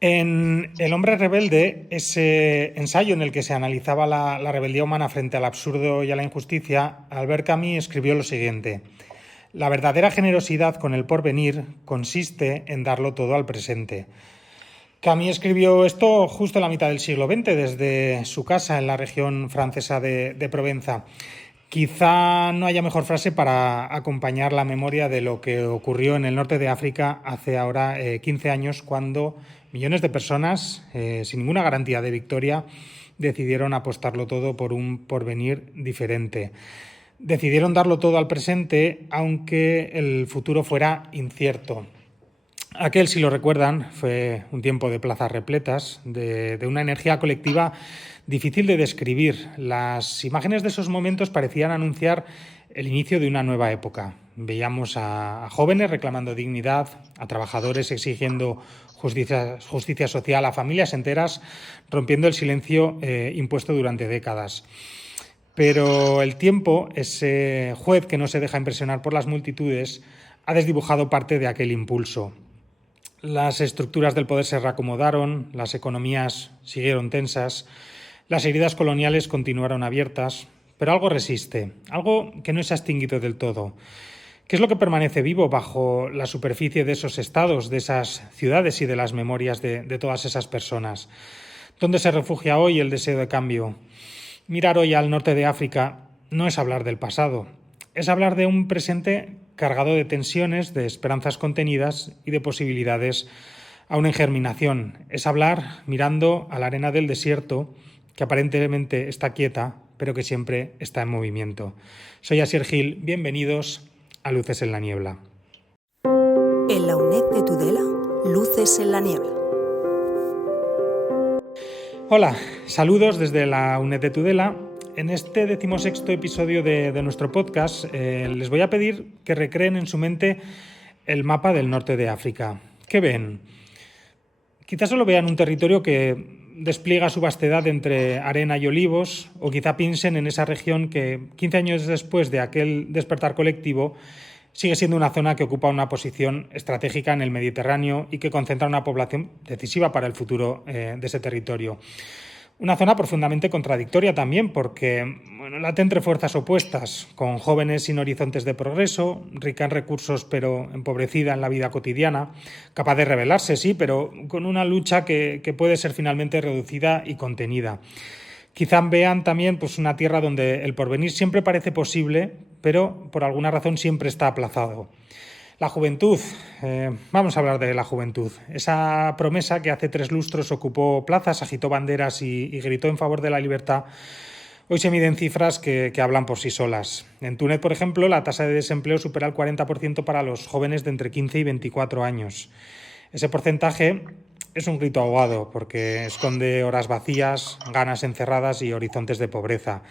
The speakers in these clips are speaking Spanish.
En El hombre rebelde, ese ensayo en el que se analizaba la rebeldía humana frente al absurdo y a la injusticia, Albert Camus escribió lo siguiente: la verdadera generosidad con el porvenir consiste en darlo todo al presente. Camus escribió esto justo en la mitad del siglo XX, desde su casa en la región francesa de Provenza. Quizá no haya mejor frase para acompañar la memoria de lo que ocurrió en el norte de África hace ahora 15 años, cuando millones de personas, sin ninguna garantía de victoria, decidieron apostarlo todo por un porvenir diferente. Decidieron darlo todo al presente, aunque el futuro fuera incierto. Aquel, si lo recuerdan, fue un tiempo de plazas repletas, de una energía colectiva difícil de describir. Las imágenes de esos momentos parecían anunciar el inicio de una nueva época. Veíamos a jóvenes reclamando dignidad, a trabajadores exigiendo justicia social, a familias enteras rompiendo el silencio impuesto durante décadas. Pero el tiempo, ese juez que no se deja impresionar por las multitudes, ha desdibujado parte de aquel impulso. Las estructuras del poder se reacomodaron, las economías siguieron tensas, las heridas coloniales continuaron abiertas, pero algo resiste, algo que no se ha extinguido del todo. ¿Qué es lo que permanece vivo bajo la superficie de esos estados, de esas ciudades y de las memorias de todas esas personas? ¿Dónde se refugia hoy el deseo de cambio? Mirar hoy al norte de África no es hablar del pasado, es hablar de un presente cargado de tensiones, de esperanzas contenidas y de posibilidades aún en germinación. Es hablar mirando a la arena del desierto, que aparentemente está quieta, pero que siempre está en movimiento. Soy Asier Gil, bienvenidos a Luces en la Niebla. En la UNED de Tudela, Luces en la Niebla. Hola, saludos desde la UNED de Tudela. En este 16º episodio de nuestro podcast les voy a pedir que recreen en su mente el mapa del norte de África. ¿Qué ven? Quizás solo vean un territorio que despliega su vastedad entre arena y olivos, o quizá piensen en esa región que 15 años después de aquel despertar colectivo sigue siendo una zona que ocupa una posición estratégica en el Mediterráneo y que concentra una población decisiva para el futuro de ese territorio. Una zona profundamente contradictoria también, porque late entre fuerzas opuestas, con jóvenes sin horizontes de progreso, rica en recursos pero empobrecida en la vida cotidiana, capaz de rebelarse, sí, pero con una lucha que puede ser finalmente reducida y contenida. Quizá vean también una tierra donde el porvenir siempre parece posible, pero por alguna razón siempre está aplazado. La juventud, vamos a hablar de la juventud. Esa promesa que hace 3 lustros ocupó plazas, agitó banderas y gritó en favor de la libertad, hoy se miden cifras que hablan por sí solas. En Túnez, por ejemplo, la tasa de desempleo supera el 40% para los jóvenes de entre 15 y 24 años. Ese porcentaje es un grito ahogado porque esconde horas vacías, ganas encerradas y horizontes de pobreza.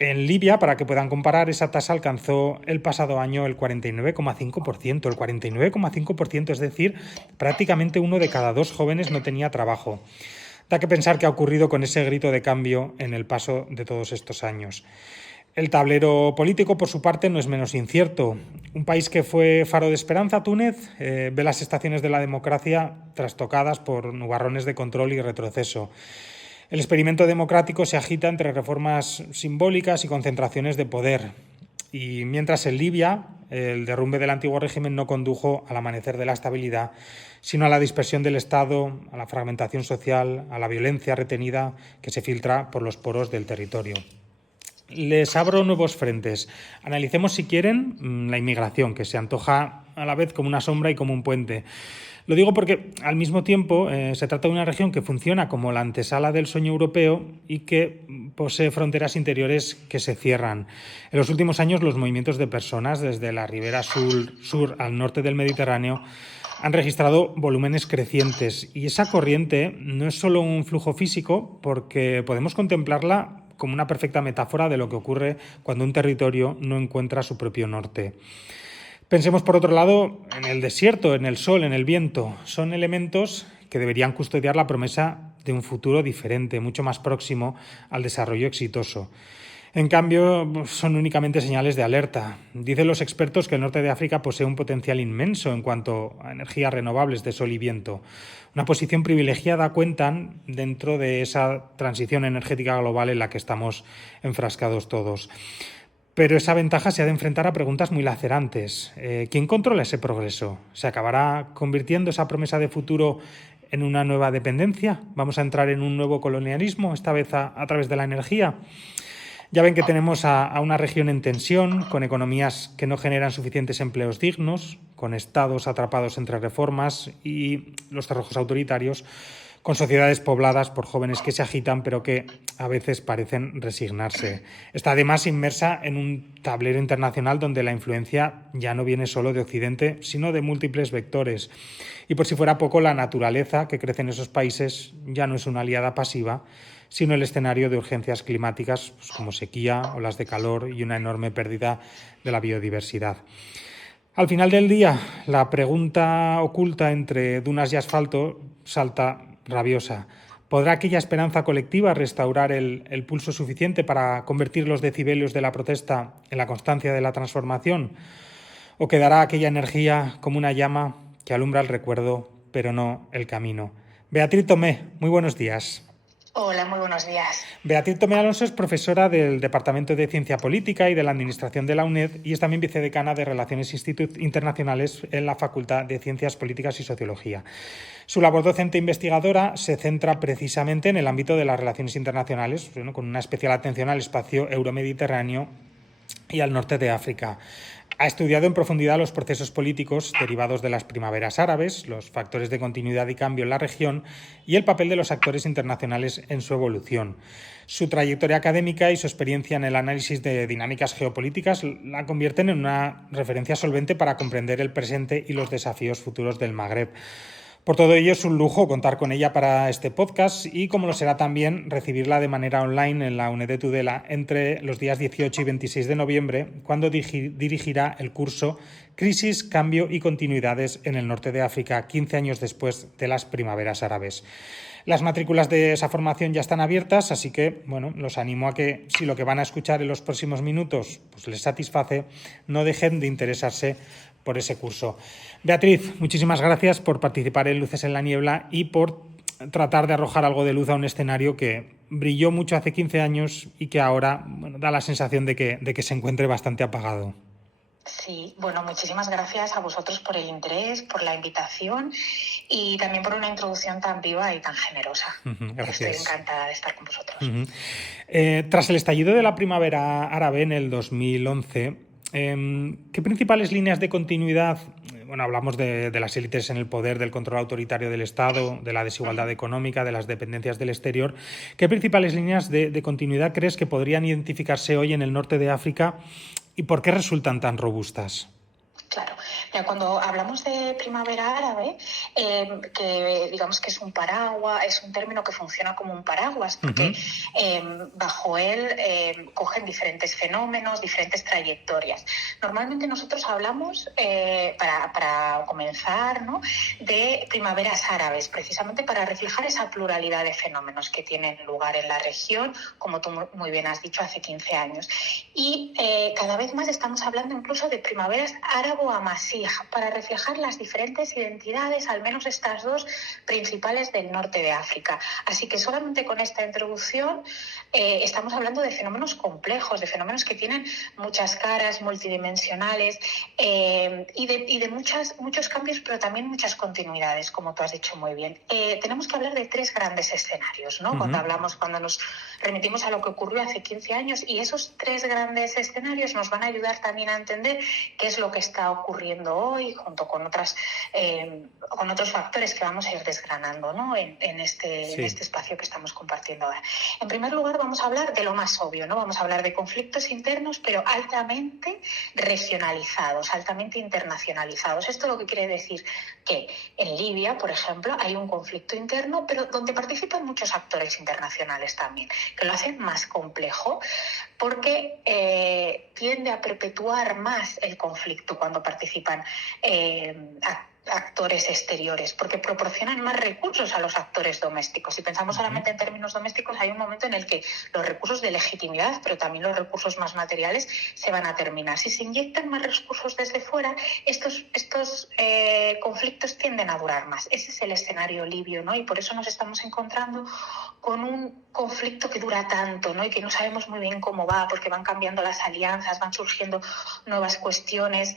En Libia, para que puedan comparar, esa tasa alcanzó el pasado año el 49,5%. El 49,5%, es decir, prácticamente 1 de cada 2 jóvenes no tenía trabajo. Da que pensar qué ha ocurrido con ese grito de cambio en el paso de todos estos años. El tablero político, por su parte, no es menos incierto. Un país que fue faro de esperanza, Túnez, ve las estaciones de la democracia trastocadas por nubarrones de control y retroceso. El experimento democrático se agita entre reformas simbólicas y concentraciones de poder. Y mientras en Libia, el derrumbe del antiguo régimen no condujo al amanecer de la estabilidad, sino a la dispersión del Estado, a la fragmentación social, a la violencia retenida que se filtra por los poros del territorio. Les abro nuevos frentes. Analicemos, si quieren, la inmigración, que se antoja a la vez como una sombra y como un puente. Lo digo porque, al mismo tiempo, se trata de una región que funciona como la antesala del sueño europeo y que posee fronteras interiores que se cierran. En los últimos años, los movimientos de personas desde la ribera sur al norte del Mediterráneo han registrado volúmenes crecientes, y esa corriente no es solo un flujo físico, porque podemos contemplarla como una perfecta metáfora de lo que ocurre cuando un territorio no encuentra su propio norte. Pensemos, por otro lado, en el desierto, en el sol, en el viento. Son elementos que deberían custodiar la promesa de un futuro diferente, mucho más próximo al desarrollo exitoso. En cambio, son únicamente señales de alerta. Dicen los expertos que el norte de África posee un potencial inmenso en cuanto a energías renovables de sol y viento. Una posición privilegiada, cuentan, dentro de esa transición energética global en la que estamos enfrascados todos. Pero esa ventaja se ha de enfrentar a preguntas muy lacerantes. ¿Quién controla ese progreso? ¿Se acabará convirtiendo esa promesa de futuro en una nueva dependencia? ¿Vamos a entrar en un nuevo colonialismo, esta vez a través de la energía? Ya ven que tenemos a una región en tensión, con economías que no generan suficientes empleos dignos, con estados atrapados entre reformas y los cerrojos autoritarios, con sociedades pobladas por jóvenes que se agitan pero que a veces parecen resignarse. Está además inmersa en un tablero internacional donde la influencia ya no viene solo de Occidente, sino de múltiples vectores. Y por si fuera poco, la naturaleza que crece en esos países ya no es una aliada pasiva, sino el escenario de urgencias climáticas pues, como sequía, olas de calor y una enorme pérdida de la biodiversidad. Al final del día, la pregunta oculta entre dunas y asfalto salta rabiosa. ¿Podrá aquella esperanza colectiva restaurar el pulso suficiente para convertir los decibelios de la protesta en la constancia de la transformación? ¿O quedará aquella energía como una llama que alumbra el recuerdo, pero no el camino? Beatriz Tomé, muy buenos días. Hola, muy buenos días. Beatriz Tomé Alonso es profesora del Departamento de Ciencia Política y de la Administración de la UNED y es también vicedecana de Relaciones Internacionales en la Facultad de Ciencias Políticas y Sociología. Su labor docente e investigadora se centra precisamente en el ámbito de las relaciones internacionales, con una especial atención al espacio euromediterráneo y al norte de África. Ha estudiado en profundidad los procesos políticos derivados de las primaveras árabes, los factores de continuidad y cambio en la región y el papel de los actores internacionales en su evolución. Su trayectoria académica y su experiencia en el análisis de dinámicas geopolíticas la convierten en una referencia solvente para comprender el presente y los desafíos futuros del Magreb. Por todo ello es un lujo contar con ella para este podcast y como lo será también recibirla de manera online en la UNED de Tudela entre los días 18 y 26 de noviembre, cuando dirigirá el curso Crisis, Cambio y Continuidades en el Norte de África, 15 años después de las primaveras árabes. Las matrículas de esa formación ya están abiertas, así que los animo a que, si lo que van a escuchar en los próximos minutos pues les satisface, no dejen de interesarse por ese curso. Beatriz, muchísimas gracias por participar en Luces en la Niebla y por tratar de arrojar algo de luz a un escenario que brilló mucho hace 15 años y que ahora da la sensación de que se encuentre bastante apagado. Sí, muchísimas gracias a vosotros por el interés, por la invitación y también por una introducción tan viva y tan generosa. Gracias. Estoy encantada de estar con vosotros. Tras el estallido de la primavera árabe en el 2011, ¿qué principales líneas de continuidad? Hablamos de las élites en el poder, del control autoritario del Estado, de la desigualdad económica, de las dependencias del exterior. ¿Qué principales líneas de continuidad crees que podrían identificarse hoy en el norte de África y por qué resultan tan robustas? Claro. Mira, cuando hablamos de primavera árabe, que digamos que es un paraguas, es un término que funciona como un paraguas, porque bajo él cogen diferentes fenómenos, diferentes trayectorias. Normalmente nosotros hablamos, para comenzar, ¿no?, de primaveras árabes, precisamente para reflejar esa pluralidad de fenómenos que tienen lugar en la región, como tú muy bien has dicho, hace 15 años. Y cada vez más estamos hablando incluso de primaveras árabo-amasí, para reflejar las diferentes identidades, al menos estas dos principales del norte de África. Así que solamente con esta introducción estamos hablando de fenómenos complejos, de fenómenos que tienen muchas caras, multidimensionales y de muchos cambios, pero también muchas continuidades, como tú has dicho muy bien. Tenemos que hablar de tres grandes escenarios, ¿no? Cuando nos remitimos a lo que ocurrió hace 15 años, y esos tres grandes escenarios nos van a ayudar también a entender qué es lo que está ocurriendo hoy, junto con otros factores que vamos a ir desgranando, ¿no?, en este espacio que estamos compartiendo ahora. En primer lugar, vamos a hablar de lo más obvio, ¿no? Vamos a hablar de conflictos internos, pero altamente regionalizados, altamente internacionalizados. Esto lo que quiere decir que en Libia, por ejemplo, hay un conflicto interno, pero donde participan muchos actores internacionales también, que lo hacen más complejo, porque tiende a perpetuar más el conflicto cuando participan actores exteriores, porque proporcionan más recursos a los actores domésticos. Si pensamos solamente en términos domésticos, hay un momento en el que los recursos de legitimidad, pero también los recursos más materiales, se van a terminar. Si se inyectan más recursos desde fuera, estos conflictos tienden a durar más. Ese es el escenario libio, ¿no? Y por eso nos estamos encontrando con un conflicto que dura tanto, ¿no? Y que no sabemos muy bien cómo va, porque van cambiando las alianzas, van surgiendo nuevas cuestiones,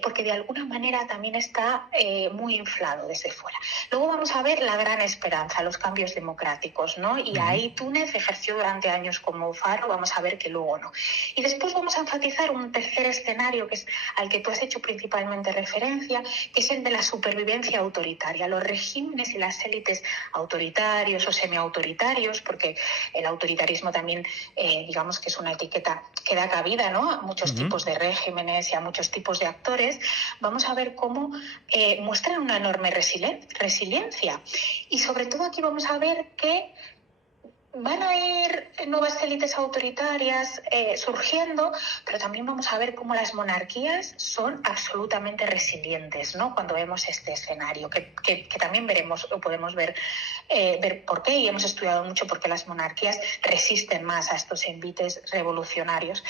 porque de alguna manera también está muy inflado desde fuera. Luego vamos a ver la gran esperanza, los cambios democráticos, ¿no? Y ahí Túnez ejerció durante años como faro, vamos a ver que luego no. Y después vamos a enfatizar un tercer escenario, que es al que tú has hecho principalmente referencia, que es el de la supervivencia autoritaria. Los regímenes y las élites autoritarios o semiautoritarios, porque el autoritarismo también, digamos que es una etiqueta que da cabida, ¿no?, a muchos tipos de regímenes y a muchos tipos de actores, vamos a ver cómo muestran una enorme resiliencia. Y sobre todo aquí vamos a ver que van a ir nuevas élites autoritarias surgiendo, pero también vamos a ver cómo las monarquías son absolutamente resilientes, ¿no?, cuando vemos este escenario, que también veremos o podemos ver por qué, y hemos estudiado mucho por qué las monarquías resisten más a estos envites revolucionarios.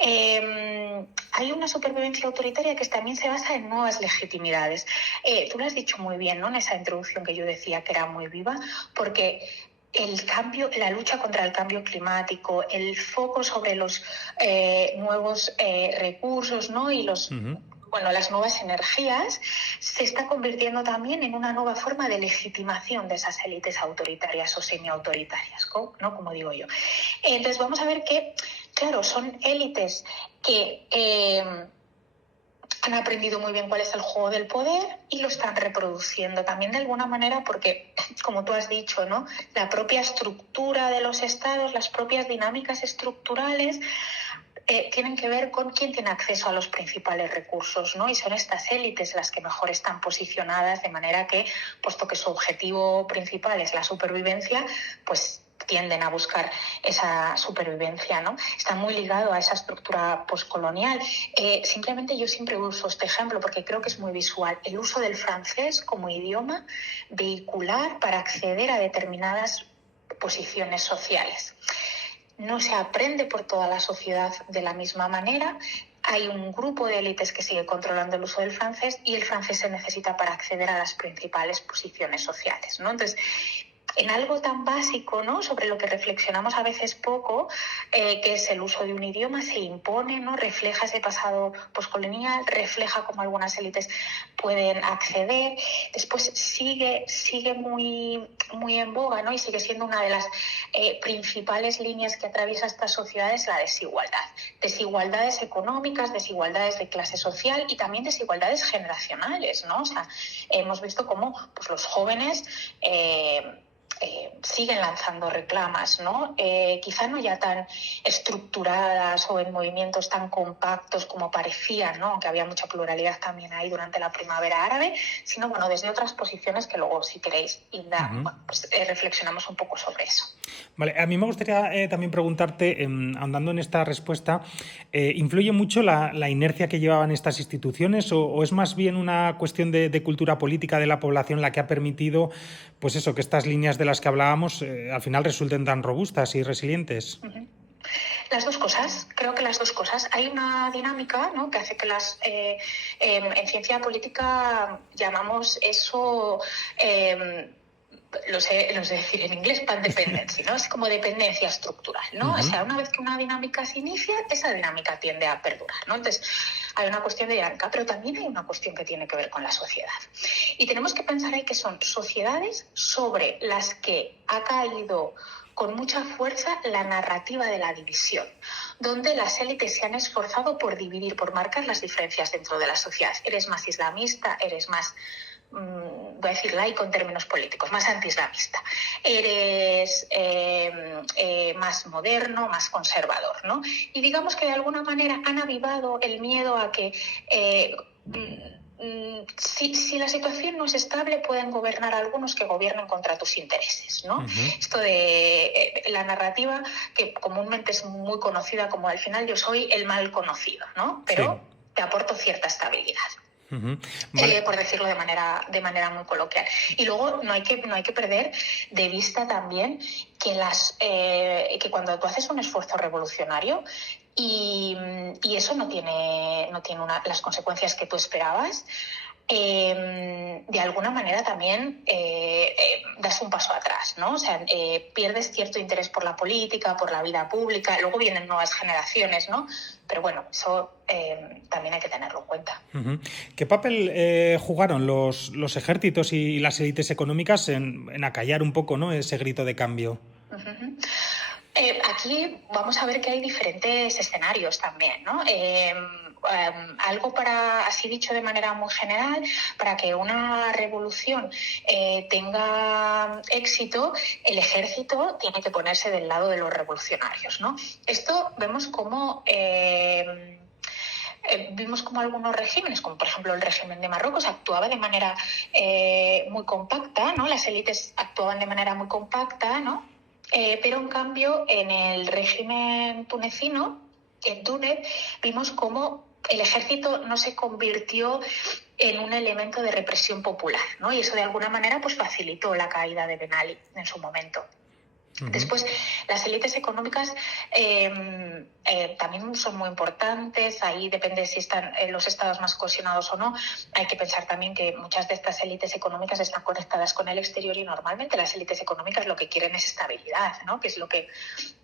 Hay una supervivencia autoritaria que también se basa en nuevas legitimidades. Tú lo has dicho muy bien, ¿no?, en esa introducción que yo decía que era muy viva, porque el cambio, la lucha contra el cambio climático, el foco sobre los nuevos recursos, ¿no?, y las nuevas energías, se está convirtiendo también en una nueva forma de legitimación de esas élites autoritarias o semiautoritarias, ¿no?, como digo yo. Entonces vamos a ver que, claro, son élites que han aprendido muy bien cuál es el juego del poder y lo están reproduciendo también de alguna manera porque, como tú has dicho, ¿no?, la propia estructura de los estados, las propias dinámicas estructurales tienen que ver con quién tiene acceso a los principales recursos, ¿no? Y son estas élites las que mejor están posicionadas, de manera que, puesto que su objetivo principal es la supervivencia, pues tienden a buscar esa supervivencia, ¿no? Está muy ligado a esa estructura postcolonial. Simplemente yo siempre uso este ejemplo porque creo que es muy visual. El uso del francés como idioma vehicular para acceder a determinadas posiciones sociales. No se aprende por toda la sociedad de la misma manera. Hay un grupo de élites que sigue controlando el uso del francés y el francés se necesita para acceder a las principales posiciones sociales, ¿no? Entonces, en algo tan básico, ¿no?, sobre lo que reflexionamos a veces poco, que es el uso de un idioma, se impone, ¿no?, refleja ese pasado postcolonial, refleja cómo algunas élites pueden acceder. Después sigue muy, muy en boga, ¿no?, y sigue siendo una de las principales líneas que atraviesa estas sociedades, la desigualdad. Desigualdades económicas, desigualdades de clase social y también desigualdades generacionales, ¿no? O sea, hemos visto cómo pues, los jóvenes siguen lanzando reclamas, ¿no? Quizá no ya tan estructuradas o en movimientos tan compactos como parecían, ¿no?, aunque había mucha pluralidad también ahí durante la primavera árabe, sino bueno, desde otras posiciones que luego, si queréis, reflexionamos un poco sobre eso. Vale, a mí me gustaría también preguntarte, ahondando en esta respuesta, ¿influye mucho la inercia que llevaban estas instituciones o es más bien una cuestión de cultura política de la población la que ha permitido, pues eso, que estas líneas de las que hablábamos al final resulten tan robustas y resilientes? Las dos cosas, creo que las dos cosas. Hay una dinámica, ¿no?, que hace que en ciencia política llamamos eso, lo sé decir en inglés, path dependency, ¿no? Es como dependencia estructural, ¿no? O sea, una vez que una dinámica se inicia, esa dinámica tiende a perdurar, ¿no? Entonces, hay una cuestión de dinámica, pero también hay una cuestión que tiene que ver con la sociedad. Y tenemos que pensar ahí que son sociedades sobre las que ha caído con mucha fuerza la narrativa de la división, donde las élites se han esforzado por dividir, por marcar las diferencias dentro de la sociedad. Eres más islamista, eres más, voy a decir laico en términos políticos, más antiislamista, eres más moderno, más conservador, ¿no? Y digamos que de alguna manera han avivado el miedo a que si la situación no es estable, pueden gobernar algunos que gobiernen contra tus intereses, ¿no? Esto de la narrativa que comúnmente es muy conocida como al final yo soy el mal conocido, ¿no? Pero te aporto cierta estabilidad. Vale. Por decirlo de manera muy coloquial. Y luego no hay que perder de vista también que que cuando tú haces un esfuerzo revolucionario y eso no tiene las consecuencias que tú esperabas, de alguna manera también das un paso atrás, ¿no? O sea, pierdes cierto interés por la política, por la vida pública, luego vienen nuevas generaciones, ¿no? Pero bueno, eso también hay que tenerlo en cuenta. ¿Qué papel jugaron los ejércitos y las élites económicas en acallar un poco, ¿no?, ese grito de cambio? Aquí vamos a ver que hay diferentes escenarios también, ¿no? Algo así dicho de manera muy general, para que una revolución tenga éxito, el ejército tiene que ponerse del lado de los revolucionarios, ¿no? Esto vemos como vimos como algunos regímenes, como por ejemplo el régimen de Marruecos, actuaba de manera muy compacta, ¿no? Las élites actuaban de manera muy compacta, ¿no? Pero en cambio en el régimen tunecino, en Túnez, vimos cómo el ejército no se convirtió en un elemento de represión popular, ¿no? Y eso de alguna manera pues facilitó la caída de Ben Ali en su momento. Después, las élites económicas también son muy importantes. Ahí depende si están los estados más cohesionados o no. Hay que pensar también que muchas de estas élites económicas están conectadas con el exterior y normalmente las élites económicas lo que quieren es estabilidad, ¿no? Que es lo que,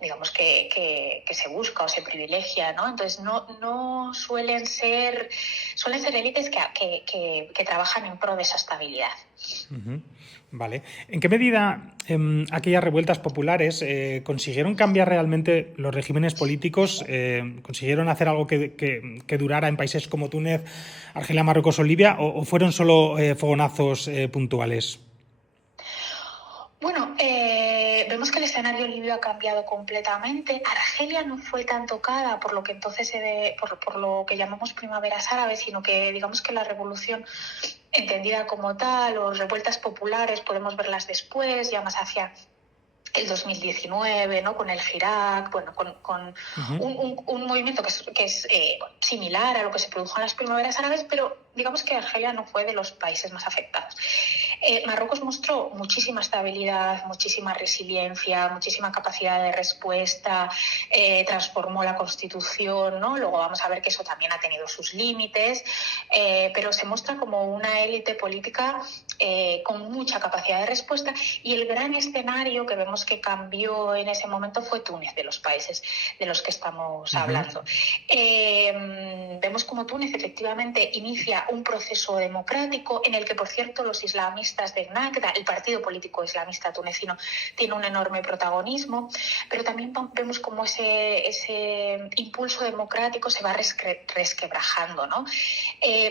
digamos, que se busca o se privilegia, ¿no? Entonces, no suelen ser élites que trabajan en pro de esa estabilidad. Vale. ¿En qué medida aquellas revueltas populares consiguieron cambiar realmente los regímenes políticos? ¿Consiguieron hacer algo que durara en países como Túnez, Argelia, Marruecos o Libia? ¿O fueron solo fogonazos puntuales? Bueno, vemos que el escenario libio ha cambiado completamente. Argelia no fue tan tocada por lo que entonces por lo que llamamos primaveras árabes, sino que digamos que la revolución entendida como tal, o revueltas populares, podemos verlas después, ya más hacia el 2019, ¿no? Con el Hirak, bueno, con un movimiento que es similar a lo que se produjo en las primaveras árabes, pero digamos que Argelia no fue de los países más afectados. Marruecos mostró muchísima estabilidad, muchísima resiliencia, muchísima capacidad de respuesta, transformó la constitución, ¿no? Luego vamos a ver que eso también ha tenido sus límites, pero se muestra como una élite política con mucha capacidad de respuesta, y el gran escenario que vemos que cambió en ese momento fue Túnez, de los países de los que estamos hablando. Vemos como Túnez efectivamente inicia un proceso democrático en el que, por cierto, los islamistas de Ennahda, el partido político islamista tunecino, tiene un enorme protagonismo, pero también vemos como ese impulso democrático se va resquebrajando, ¿no?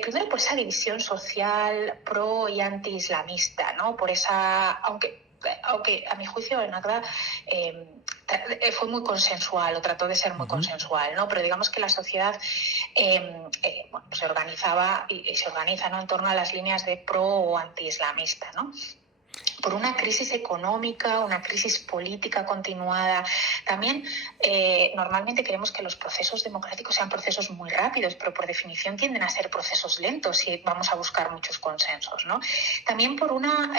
Primero por esa división social pro y anti-islamista, ¿no? Por esa, aunque a mi juicio Ennahda fue muy consensual, o trató de ser muy consensual, ¿no? Pero digamos que la sociedad se organizaba y se organiza, ¿no?, en torno a las líneas de pro o anti-islamista, ¿no? Por una crisis económica, una crisis política continuada. También normalmente queremos que los procesos democráticos sean procesos muy rápidos, pero por definición tienden a ser procesos lentos si vamos a buscar muchos consensos, ¿no? También por una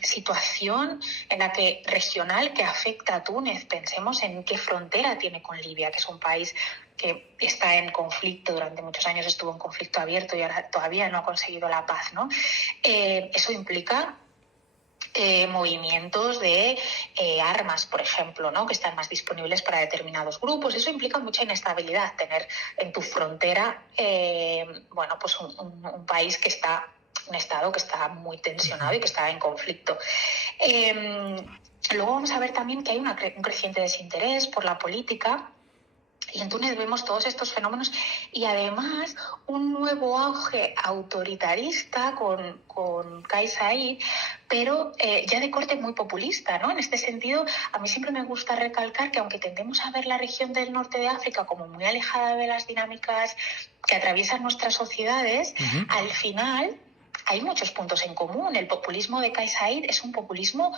situación en la que regional que afecta a Túnez. Pensemos en qué frontera tiene con Libia, que es un país que está en conflicto, durante muchos años estuvo en conflicto abierto y ahora todavía no ha conseguido la paz, ¿no? Eso implica movimientos de armas, por ejemplo, ¿no?, que están más disponibles para determinados grupos. Eso implica mucha inestabilidad, tener en tu frontera pues un país que está, un estado que está muy tensionado y que está en conflicto. Luego vamos a ver también que hay un creciente desinterés por la política. Y en Túnez vemos todos estos fenómenos y además un nuevo auge autoritarista con Kais Saied, pero ya de corte muy populista, ¿no? En este sentido, a mí siempre me gusta recalcar que aunque tendemos a ver la región del norte de África como muy alejada de las dinámicas que atraviesan nuestras sociedades, al final hay muchos puntos en común. El populismo de Kais Saied es un populismo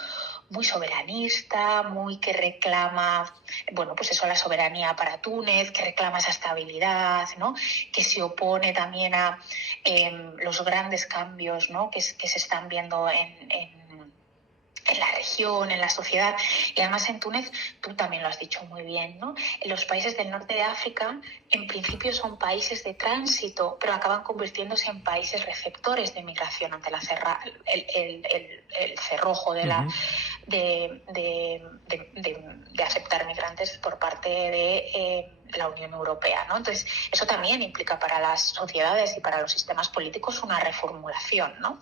muy soberanista, muy que reclama, bueno, pues eso, la soberanía para Túnez, que reclama esa estabilidad, ¿no? Que se opone también a los grandes cambios, ¿no? que se están viendo en la región, en la sociedad. Y además en Túnez, tú también lo has dicho muy bien, ¿no? Los países del norte de África, en principio son países de tránsito, pero acaban convirtiéndose en países receptores de migración ante el cerrojo de la de aceptar migrantes por parte de la Unión Europea, ¿no? Entonces, eso también implica para las sociedades y para los sistemas políticos una reformulación, ¿no?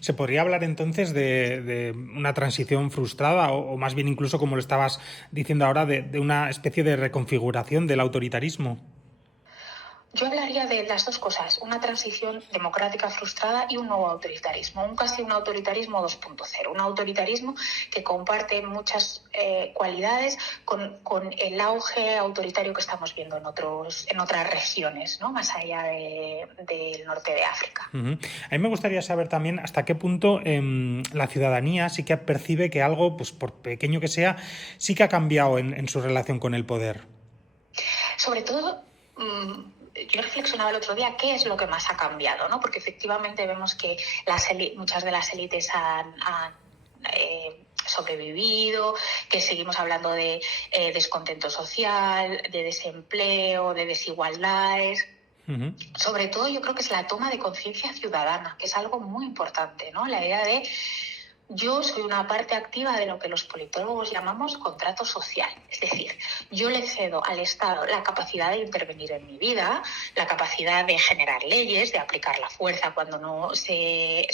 ¿Se podría hablar entonces de una transición frustrada o más bien incluso, como lo estabas diciendo ahora, de una especie de reconfiguración del autoritarismo? Yo hablaría de las dos cosas, una transición democrática frustrada y un nuevo autoritarismo, casi un autoritarismo 2.0, un autoritarismo que comparte muchas cualidades con el auge autoritario que estamos viendo en otras regiones, ¿no? Más allá del norte de África. A mí me gustaría saber también hasta qué punto la ciudadanía sí que percibe que algo, pues por pequeño que sea, sí que ha cambiado en su relación con el poder. Sobre todo, yo reflexionaba el otro día qué es lo que más ha cambiado, ¿no? Porque efectivamente vemos que muchas de las élites han sobrevivido, que seguimos hablando de descontento social, de desempleo, de desigualdades. Sobre todo yo creo que es la toma de conciencia ciudadana, que es algo muy importante, ¿no? La idea de yo soy una parte activa de lo que los politólogos llamamos contrato social. Es decir, yo le cedo al Estado la capacidad de intervenir en mi vida, la capacidad de generar leyes, de aplicar la fuerza cuando no se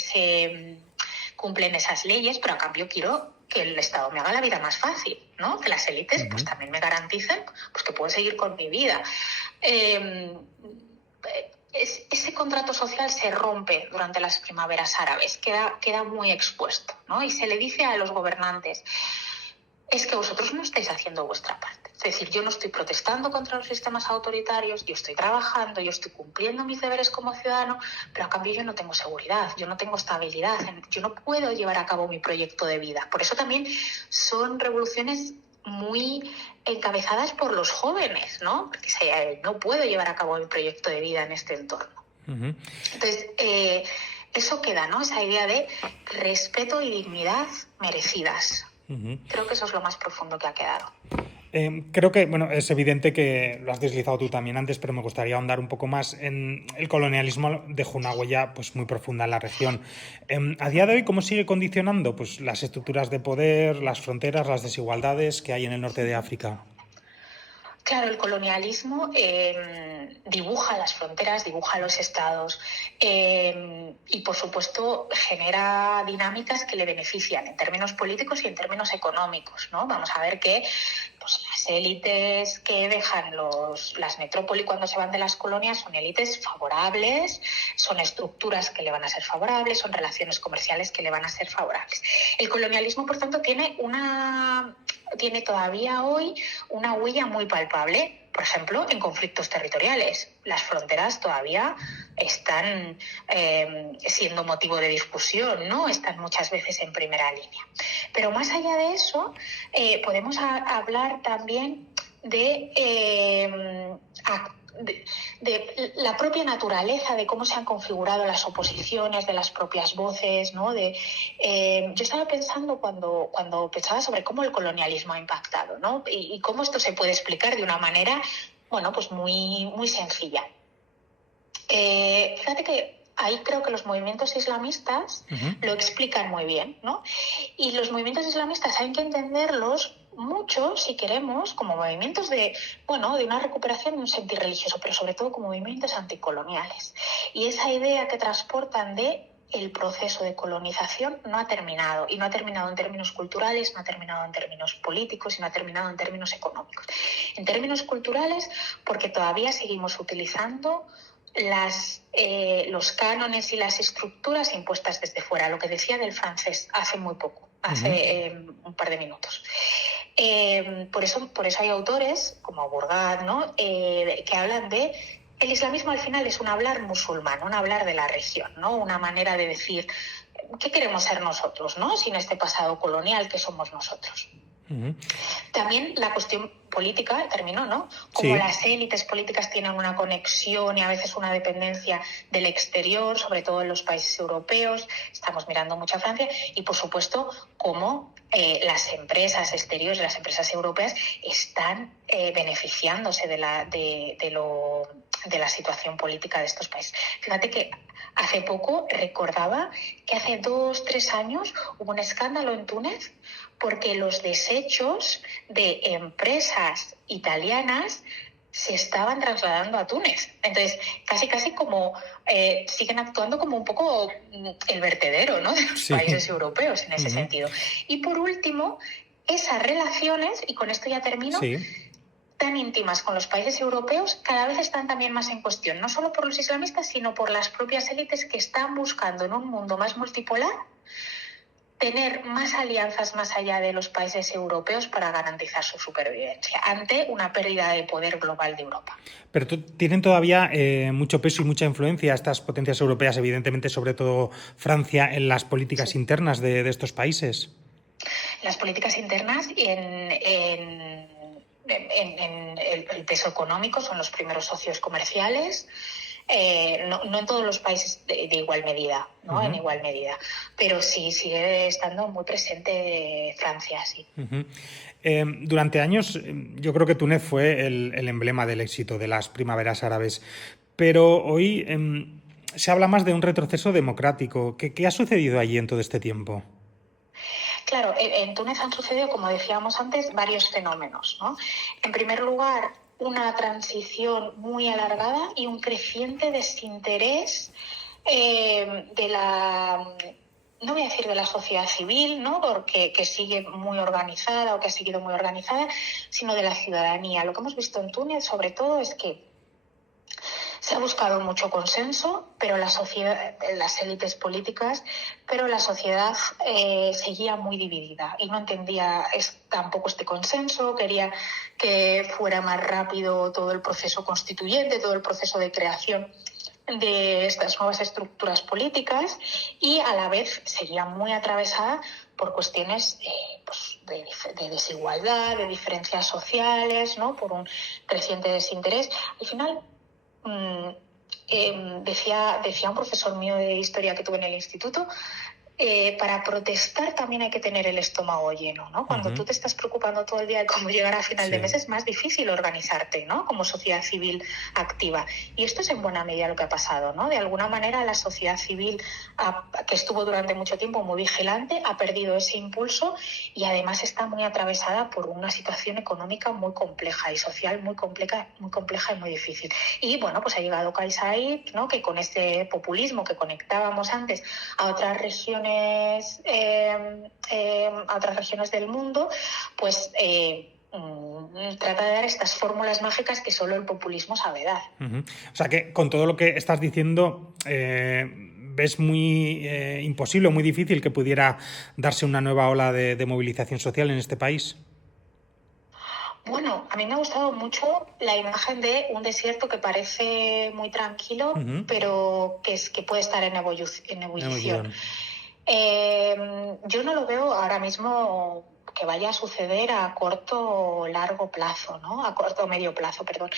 cumplen esas leyes, pero a cambio quiero que el Estado me haga la vida más fácil, ¿no? Que las élites pues también me garanticen pues, que puedo seguir con mi vida. Ese contrato social se rompe durante las primaveras árabes, queda muy expuesto, ¿no? Y se le dice a los gobernantes, es que vosotros no estáis haciendo vuestra parte. Es decir, yo no estoy protestando contra los sistemas autoritarios, yo estoy trabajando, yo estoy cumpliendo mis deberes como ciudadano, pero a cambio yo no tengo seguridad, yo no tengo estabilidad, yo no puedo llevar a cabo mi proyecto de vida. Por eso también son revoluciones muy encabezadas por los jóvenes, ¿no? Porque no puedo llevar a cabo mi proyecto de vida en este entorno. Entonces, eso queda, ¿no? Esa idea de respeto y dignidad merecidas. Creo que eso es lo más profundo que ha quedado. Creo que, bueno, es evidente que lo has deslizado tú también antes, pero me gustaría ahondar un poco más en el colonialismo. Dejó una huella pues, muy profunda en la región. A día de hoy, ¿cómo sigue condicionando pues, las estructuras de poder, las fronteras, las desigualdades que hay en el norte de África? Claro, el colonialismo dibuja las fronteras, dibuja los estados y, por supuesto, genera dinámicas que le benefician en términos políticos y en términos económicos, ¿no? Vamos a ver que pues, las élites que dejan las metrópolis cuando se van de las colonias son élites favorables, son estructuras que le van a ser favorables, son relaciones comerciales que le van a ser favorables. El colonialismo, por tanto, tiene todavía hoy una huella muy palpable, por ejemplo, en conflictos territoriales. Las fronteras todavía están siendo motivo de discusión, ¿no? Están muchas veces en primera línea. Pero más allá de eso, podemos hablar también de la propia naturaleza, de cómo se han configurado las oposiciones, de las propias voces, ¿no? Yo estaba pensando cuando pensaba sobre cómo el colonialismo ha impactado, ¿no? Y cómo esto se puede explicar de una manera, bueno, pues muy, muy sencilla. Fíjate que ahí creo que los movimientos islamistas lo explican muy bien, ¿no? Y los movimientos islamistas hay que entenderlos mucho, si queremos, como movimientos de una recuperación de un sentir religioso, pero sobre todo como movimientos anticoloniales. Y esa idea que transportan de el proceso de colonización no ha terminado, y no ha terminado en términos culturales, no ha terminado en términos políticos y no ha terminado en términos económicos. En términos culturales, porque todavía seguimos utilizando los cánones y las estructuras impuestas desde fuera, lo que decía del francés hace muy poco, hace un par de minutos. Por eso hay autores como Bourgault, ¿no? Que hablan de el islamismo al final es un hablar musulmán, un hablar de la región, ¿no? Una manera de decir, ¿qué queremos ser nosotros, ¿no? Sin este pasado colonial que somos nosotros. Uh-huh. También la cuestión política terminó, ¿no? Como Sí. las élites políticas tienen una conexión y a veces una dependencia del exterior, sobre todo en los países europeos, estamos mirando mucho a Francia, y por supuesto cómo las empresas exteriores, las empresas europeas están beneficiándose de la situación política de estos países. Fíjate que hace poco recordaba que hace 2-3 años hubo un escándalo en Túnez porque los desechos de empresas italianas se estaban trasladando a Túnez. Entonces, casi como siguen actuando como un poco el vertedero, ¿no?, de los países europeos en ese sentido. Y por último, esas relaciones, y con esto ya termino, tan íntimas con los países europeos, cada vez están también más en cuestión, no solo por los islamistas, sino por las propias élites que están buscando en un mundo más multipolar tener más alianzas más allá de los países europeos para garantizar su supervivencia ante una pérdida de poder global de Europa. Pero tienen todavía mucho peso y mucha influencia estas potencias europeas, evidentemente, sobre todo Francia, en las políticas internas de estos países. Las políticas internas en el peso económico son los primeros socios comerciales. No en todos los países de igual medida, ¿no? En igual medida, pero sí sigue estando muy presente Francia, sí. Durante años yo creo que Túnez fue el emblema del éxito de las primaveras árabes, pero hoy se habla más de un retroceso democrático. ¿Qué ha sucedido allí en todo este tiempo? Claro, en Túnez han sucedido, como decíamos antes, varios fenómenos, ¿no? En primer lugar, una transición muy alargada y un creciente desinterés de la, no voy a decir de la sociedad civil, ¿no?, porque que sigue muy organizada o que ha seguido muy organizada, sino de la ciudadanía. Lo que hemos visto en Túnez, sobre todo, es que se ha buscado mucho consenso, pero la sociedad, las élites políticas, pero la sociedad seguía muy dividida y no entendía tampoco este consenso, quería que fuera más rápido todo el proceso constituyente, todo el proceso de creación de estas nuevas estructuras políticas, y a la vez seguía muy atravesada por cuestiones de desigualdad, de diferencias sociales, ¿no?, por un creciente desinterés. Al final, decía un profesor mío de historia que tuve en el instituto, para protestar también hay que tener el estómago lleno, ¿no? Cuando tú te estás preocupando todo el día de cómo llegar a final de mes, es más difícil organizarte, ¿no?, como sociedad civil activa. Y esto es en buena medida lo que ha pasado, ¿no? De alguna manera la sociedad civil, que estuvo durante mucho tiempo muy vigilante, ha perdido ese impulso y además está muy atravesada por una situación económica muy compleja y social muy compleja y muy difícil. Y bueno, pues ha llegado Kais Saied, ¿no?, que con este populismo que conectábamos antes a otras regiones del mundo, pues trata de dar estas fórmulas mágicas que solo el populismo sabe dar. O sea que con todo lo que estás diciendo ves muy imposible, muy difícil que pudiera darse una nueva ola de movilización social en este país. Bueno, a mí me ha gustado mucho la imagen de un desierto que parece muy tranquilo, pero que puede estar en ebullición. Yo no lo veo ahora mismo que vaya a suceder a corto o largo plazo, ¿no? A corto o medio plazo, perdón.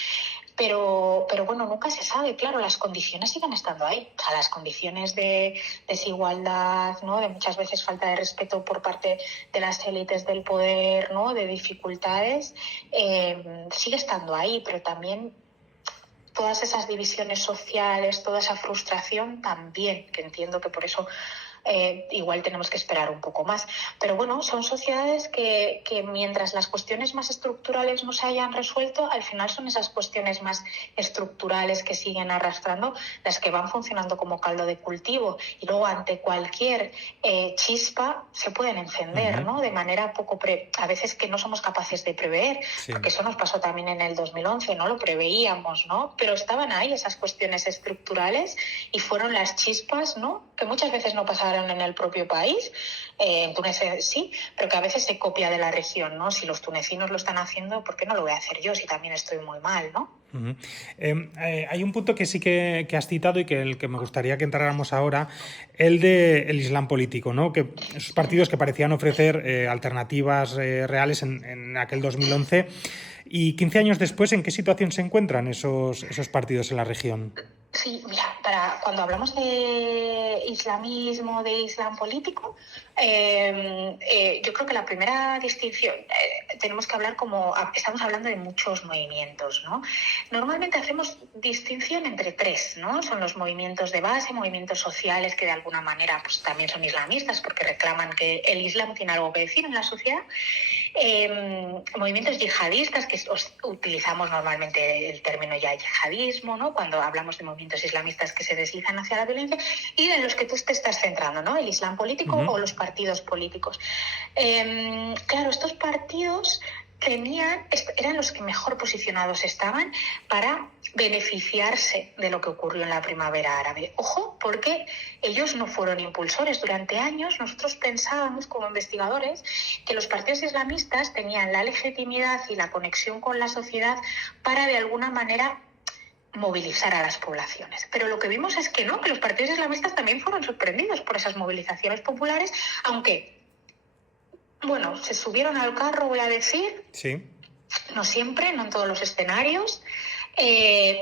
Pero bueno, nunca se sabe. Claro, las condiciones siguen estando ahí. O sea, las condiciones de desigualdad, ¿no?, de muchas veces falta de respeto por parte de las élites del poder, ¿no?, de dificultades, sigue estando ahí, pero también todas esas divisiones sociales, toda esa frustración también, que entiendo que por eso igual tenemos que esperar un poco más. Pero bueno, son sociedades que mientras las cuestiones más estructurales no se hayan resuelto, al final son esas cuestiones más estructurales que siguen arrastrando las que van funcionando como caldo de cultivo, y luego ante cualquier chispa se pueden encender, ¿no?, de manera a veces que no somos capaces de prever, porque eso nos pasó también en el 2011, no lo preveíamos, ¿no?, pero estaban ahí esas cuestiones estructurales y fueron las chispas, ¿no?, que muchas veces no pasaron funcionaron en el propio país, en Túnez sí, pero que a veces se copia de la región, ¿no? Si los tunecinos lo están haciendo, ¿por qué no lo voy a hacer yo si también estoy muy mal, ¿no? Uh-huh. Hay un punto que sí que has citado y que el que me gustaría que entráramos ahora, el del Islam político, ¿no? Que esos partidos que parecían ofrecer alternativas reales en aquel 2011. Y 15 años después, ¿en qué situación se encuentran esos partidos en la región? Sí, mira, cuando hablamos de islamismo, de islam político, yo creo que la primera distinción, tenemos que hablar estamos hablando de muchos movimientos, ¿no? Normalmente hacemos distinción entre tres, ¿no? Son los movimientos de base, movimientos sociales que de alguna manera pues, también son islamistas porque reclaman que el islam tiene algo que decir en la sociedad. Movimientos yihadistas, que utilizamos normalmente el término ya yihadismo, ¿no? Cuando hablamos de movimientos islamistas que se deslizan hacia la violencia, y en los que tú te estás centrando, ¿no? El islam político o los partidos políticos. Claro, estos partidos eran los que mejor posicionados estaban para beneficiarse de lo que ocurrió en la primavera árabe. Ojo, porque ellos no fueron impulsores. Durante años nosotros pensábamos como investigadores que los partidos islamistas tenían la legitimidad y la conexión con la sociedad para de alguna manera movilizar a las poblaciones. Pero lo que vimos es que no, que los partidos islamistas también fueron sorprendidos por esas movilizaciones populares, aunque bueno, se subieron al carro, voy a decir. Sí. No siempre, no en todos los escenarios,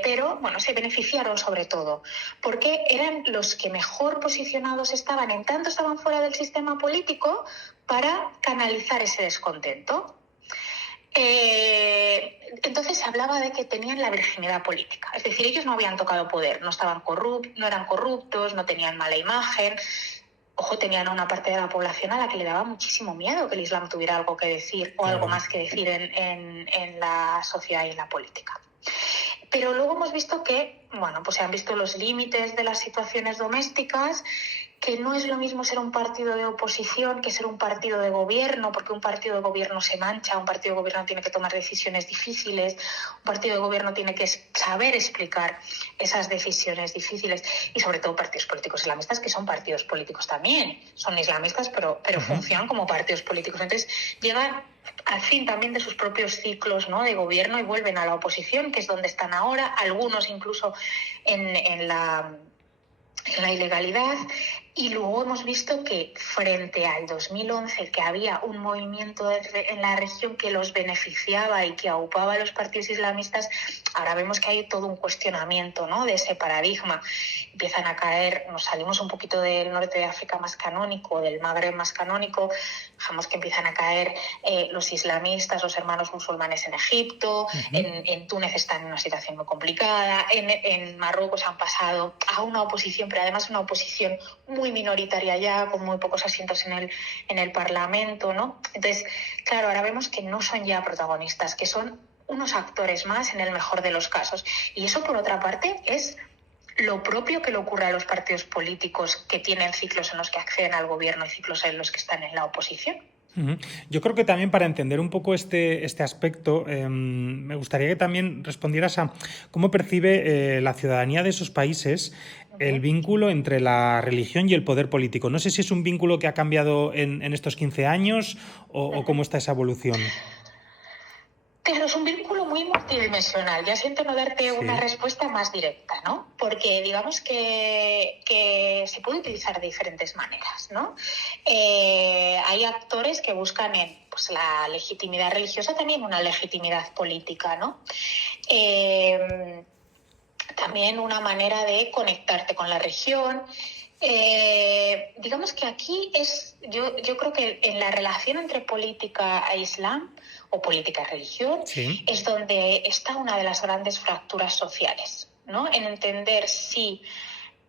pero bueno, se beneficiaron sobre todo, porque eran los que mejor posicionados estaban, en tanto estaban fuera del sistema político, para canalizar ese descontento. Entonces se hablaba de que tenían la virginidad política, es decir, ellos no habían tocado poder, no eran corruptos, no tenían mala imagen. Ojo, tenían a una parte de la población a la que le daba muchísimo miedo que el Islam tuviera algo que decir o algo más que decir en la sociedad y en la política. Pero luego hemos visto que, bueno, pues se han visto los límites de las situaciones domésticas, que no es lo mismo ser un partido de oposición que ser un partido de gobierno, porque un partido de gobierno se mancha, un partido de gobierno tiene que tomar decisiones difíciles, un partido de gobierno tiene que saber explicar esas decisiones difíciles, y sobre todo partidos políticos islamistas, que son partidos políticos también, son islamistas, pero funcionan como partidos políticos. Entonces llegan al fin también de sus propios ciclos, ¿no?, de gobierno, y vuelven a la oposición, que es donde están ahora, algunos incluso en la ilegalidad. Y luego hemos visto que frente al 2011, que había un movimiento en la región que los beneficiaba y que aupaba a los partidos islamistas, ahora vemos que hay todo un cuestionamiento, ¿no?, de ese paradigma. Empiezan a caer, nos salimos un poquito del norte de África más canónico, del Magreb más canónico, dejamos que empiezan a caer los islamistas, los hermanos musulmanes en Egipto, en Túnez están en una situación muy complicada, en Marruecos han pasado a una oposición, pero además una oposición muy minoritaria ya, con muy pocos asientos en el Parlamento, ¿no? Entonces, claro, ahora vemos que no son ya protagonistas, que son unos actores más en el mejor de los casos. Y eso, por otra parte, es lo propio que le ocurre a los partidos políticos que tienen ciclos en los que acceden al gobierno y ciclos en los que están en la oposición. Yo creo que también, para entender un poco este aspecto, me gustaría que también respondieras a cómo percibe la ciudadanía de esos países el vínculo entre la religión y el poder político. No sé si es un vínculo que ha cambiado en estos 15 años o cómo está esa evolución. Claro, es un vínculo muy multidimensional. Ya siento no darte una respuesta más directa, ¿no? Porque digamos que se puede utilizar de diferentes maneras, ¿no? Hay actores que buscan en pues, la legitimidad religiosa también una legitimidad política, ¿no? También una manera de conectarte con la región. Digamos que aquí yo creo que en la relación entre política e islam o política y religión es donde está una de las grandes fracturas sociales, ¿no? En entender si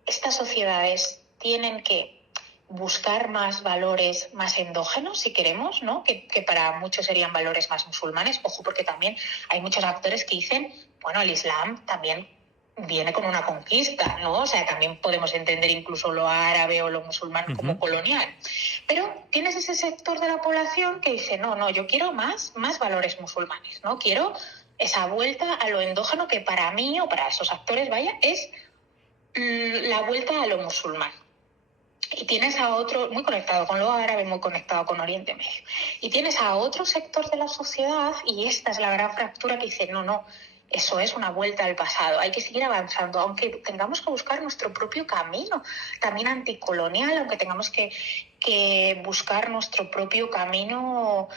estas sociedades tienen que buscar más valores más endógenos, si queremos, ¿no? Que para muchos serían valores más musulmanes. Ojo, porque también hay muchos actores que dicen, bueno, el islam también viene con una conquista, ¿no? O sea, también podemos entender incluso lo árabe o lo musulmán como colonial. Pero tienes ese sector de la población que dice, no, yo quiero más valores musulmanes, ¿no? Quiero esa vuelta a lo endógeno que para mí o para esos actores, es la vuelta a lo musulmán. y tienes a otro, muy conectado con lo árabe, muy conectado con Oriente Medio, y tienes a otro sector de la sociedad, y esta es la gran fractura que dice, no, eso es una vuelta al pasado, hay que seguir avanzando, aunque tengamos que buscar nuestro propio camino, también anticolonial, aunque tengamos que buscar nuestro propio camino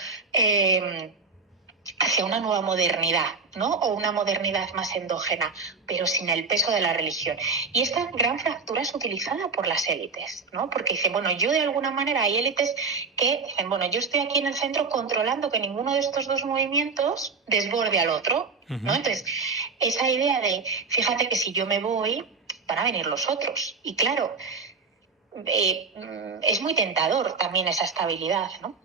hacia una nueva modernidad, ¿no? O una modernidad más endógena, pero sin el peso de la religión. Y esta gran fractura es utilizada por las élites, ¿no? Porque dicen, bueno, yo de alguna manera, hay élites que dicen, bueno, yo estoy aquí en el centro controlando que ninguno de estos dos movimientos desborde al otro, ¿no? Entonces, esa idea de, fíjate que si yo me voy, van a venir los otros. Y claro, es muy tentador también esa estabilidad, ¿no?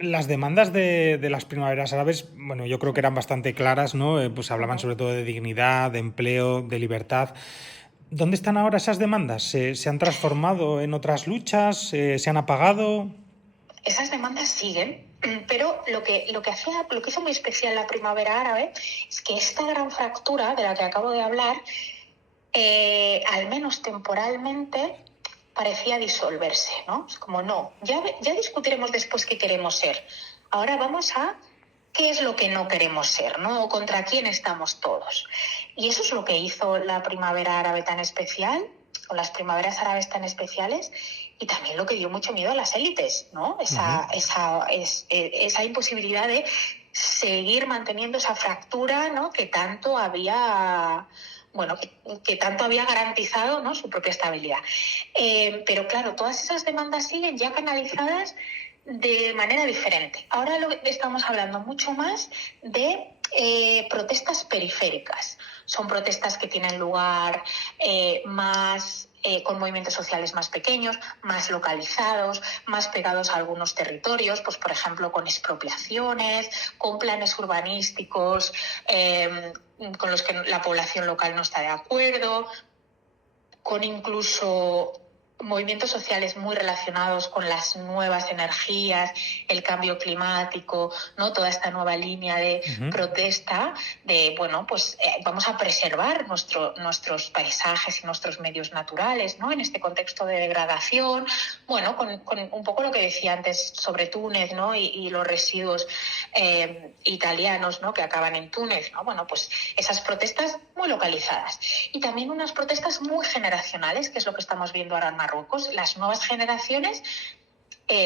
Las demandas de las primaveras árabes, bueno, yo creo que eran bastante claras, ¿no? Pues hablaban sobre todo de dignidad, de empleo, de libertad. ¿Dónde están ahora esas demandas? ¿Se han transformado en otras luchas? ¿Se han apagado? Esas demandas siguen, pero lo que hizo muy especial la primavera árabe es que esta gran fractura de la que acabo de hablar, al menos temporalmente, parecía disolverse, ¿no? Es como, no, ya discutiremos después qué queremos ser. Ahora vamos a qué es lo que no queremos ser, ¿no? O contra quién estamos todos. Y eso es lo que hizo la primavera árabe tan especial, o las primaveras árabes tan especiales, y también lo que dio mucho miedo a las élites, ¿no? Esa imposibilidad de seguir manteniendo esa fractura, ¿no? Que tanto había... que tanto había garantizado, ¿no? Su propia estabilidad. Pero claro, todas esas demandas siguen ya canalizadas de manera diferente. Ahora estamos hablando mucho más de protestas periféricas. Son protestas que tienen lugar con movimientos sociales más pequeños, más localizados, más pegados a algunos territorios, pues por ejemplo con expropiaciones, con planes urbanísticos con los que la población local no está de acuerdo, con incluso movimientos sociales muy relacionados con las nuevas energías, el cambio climático, ¿no? Toda esta nueva línea de protesta de, vamos a preservar nuestros paisajes y nuestros medios naturales, ¿no? En este contexto de degradación, con un poco lo que decía antes sobre Túnez, ¿no? Y los residuos italianos, ¿no? Que acaban en Túnez, ¿no? Esas protestas muy localizadas. Y también unas protestas muy generacionales, que es lo que estamos viendo ahora en Marruecos. Las nuevas generaciones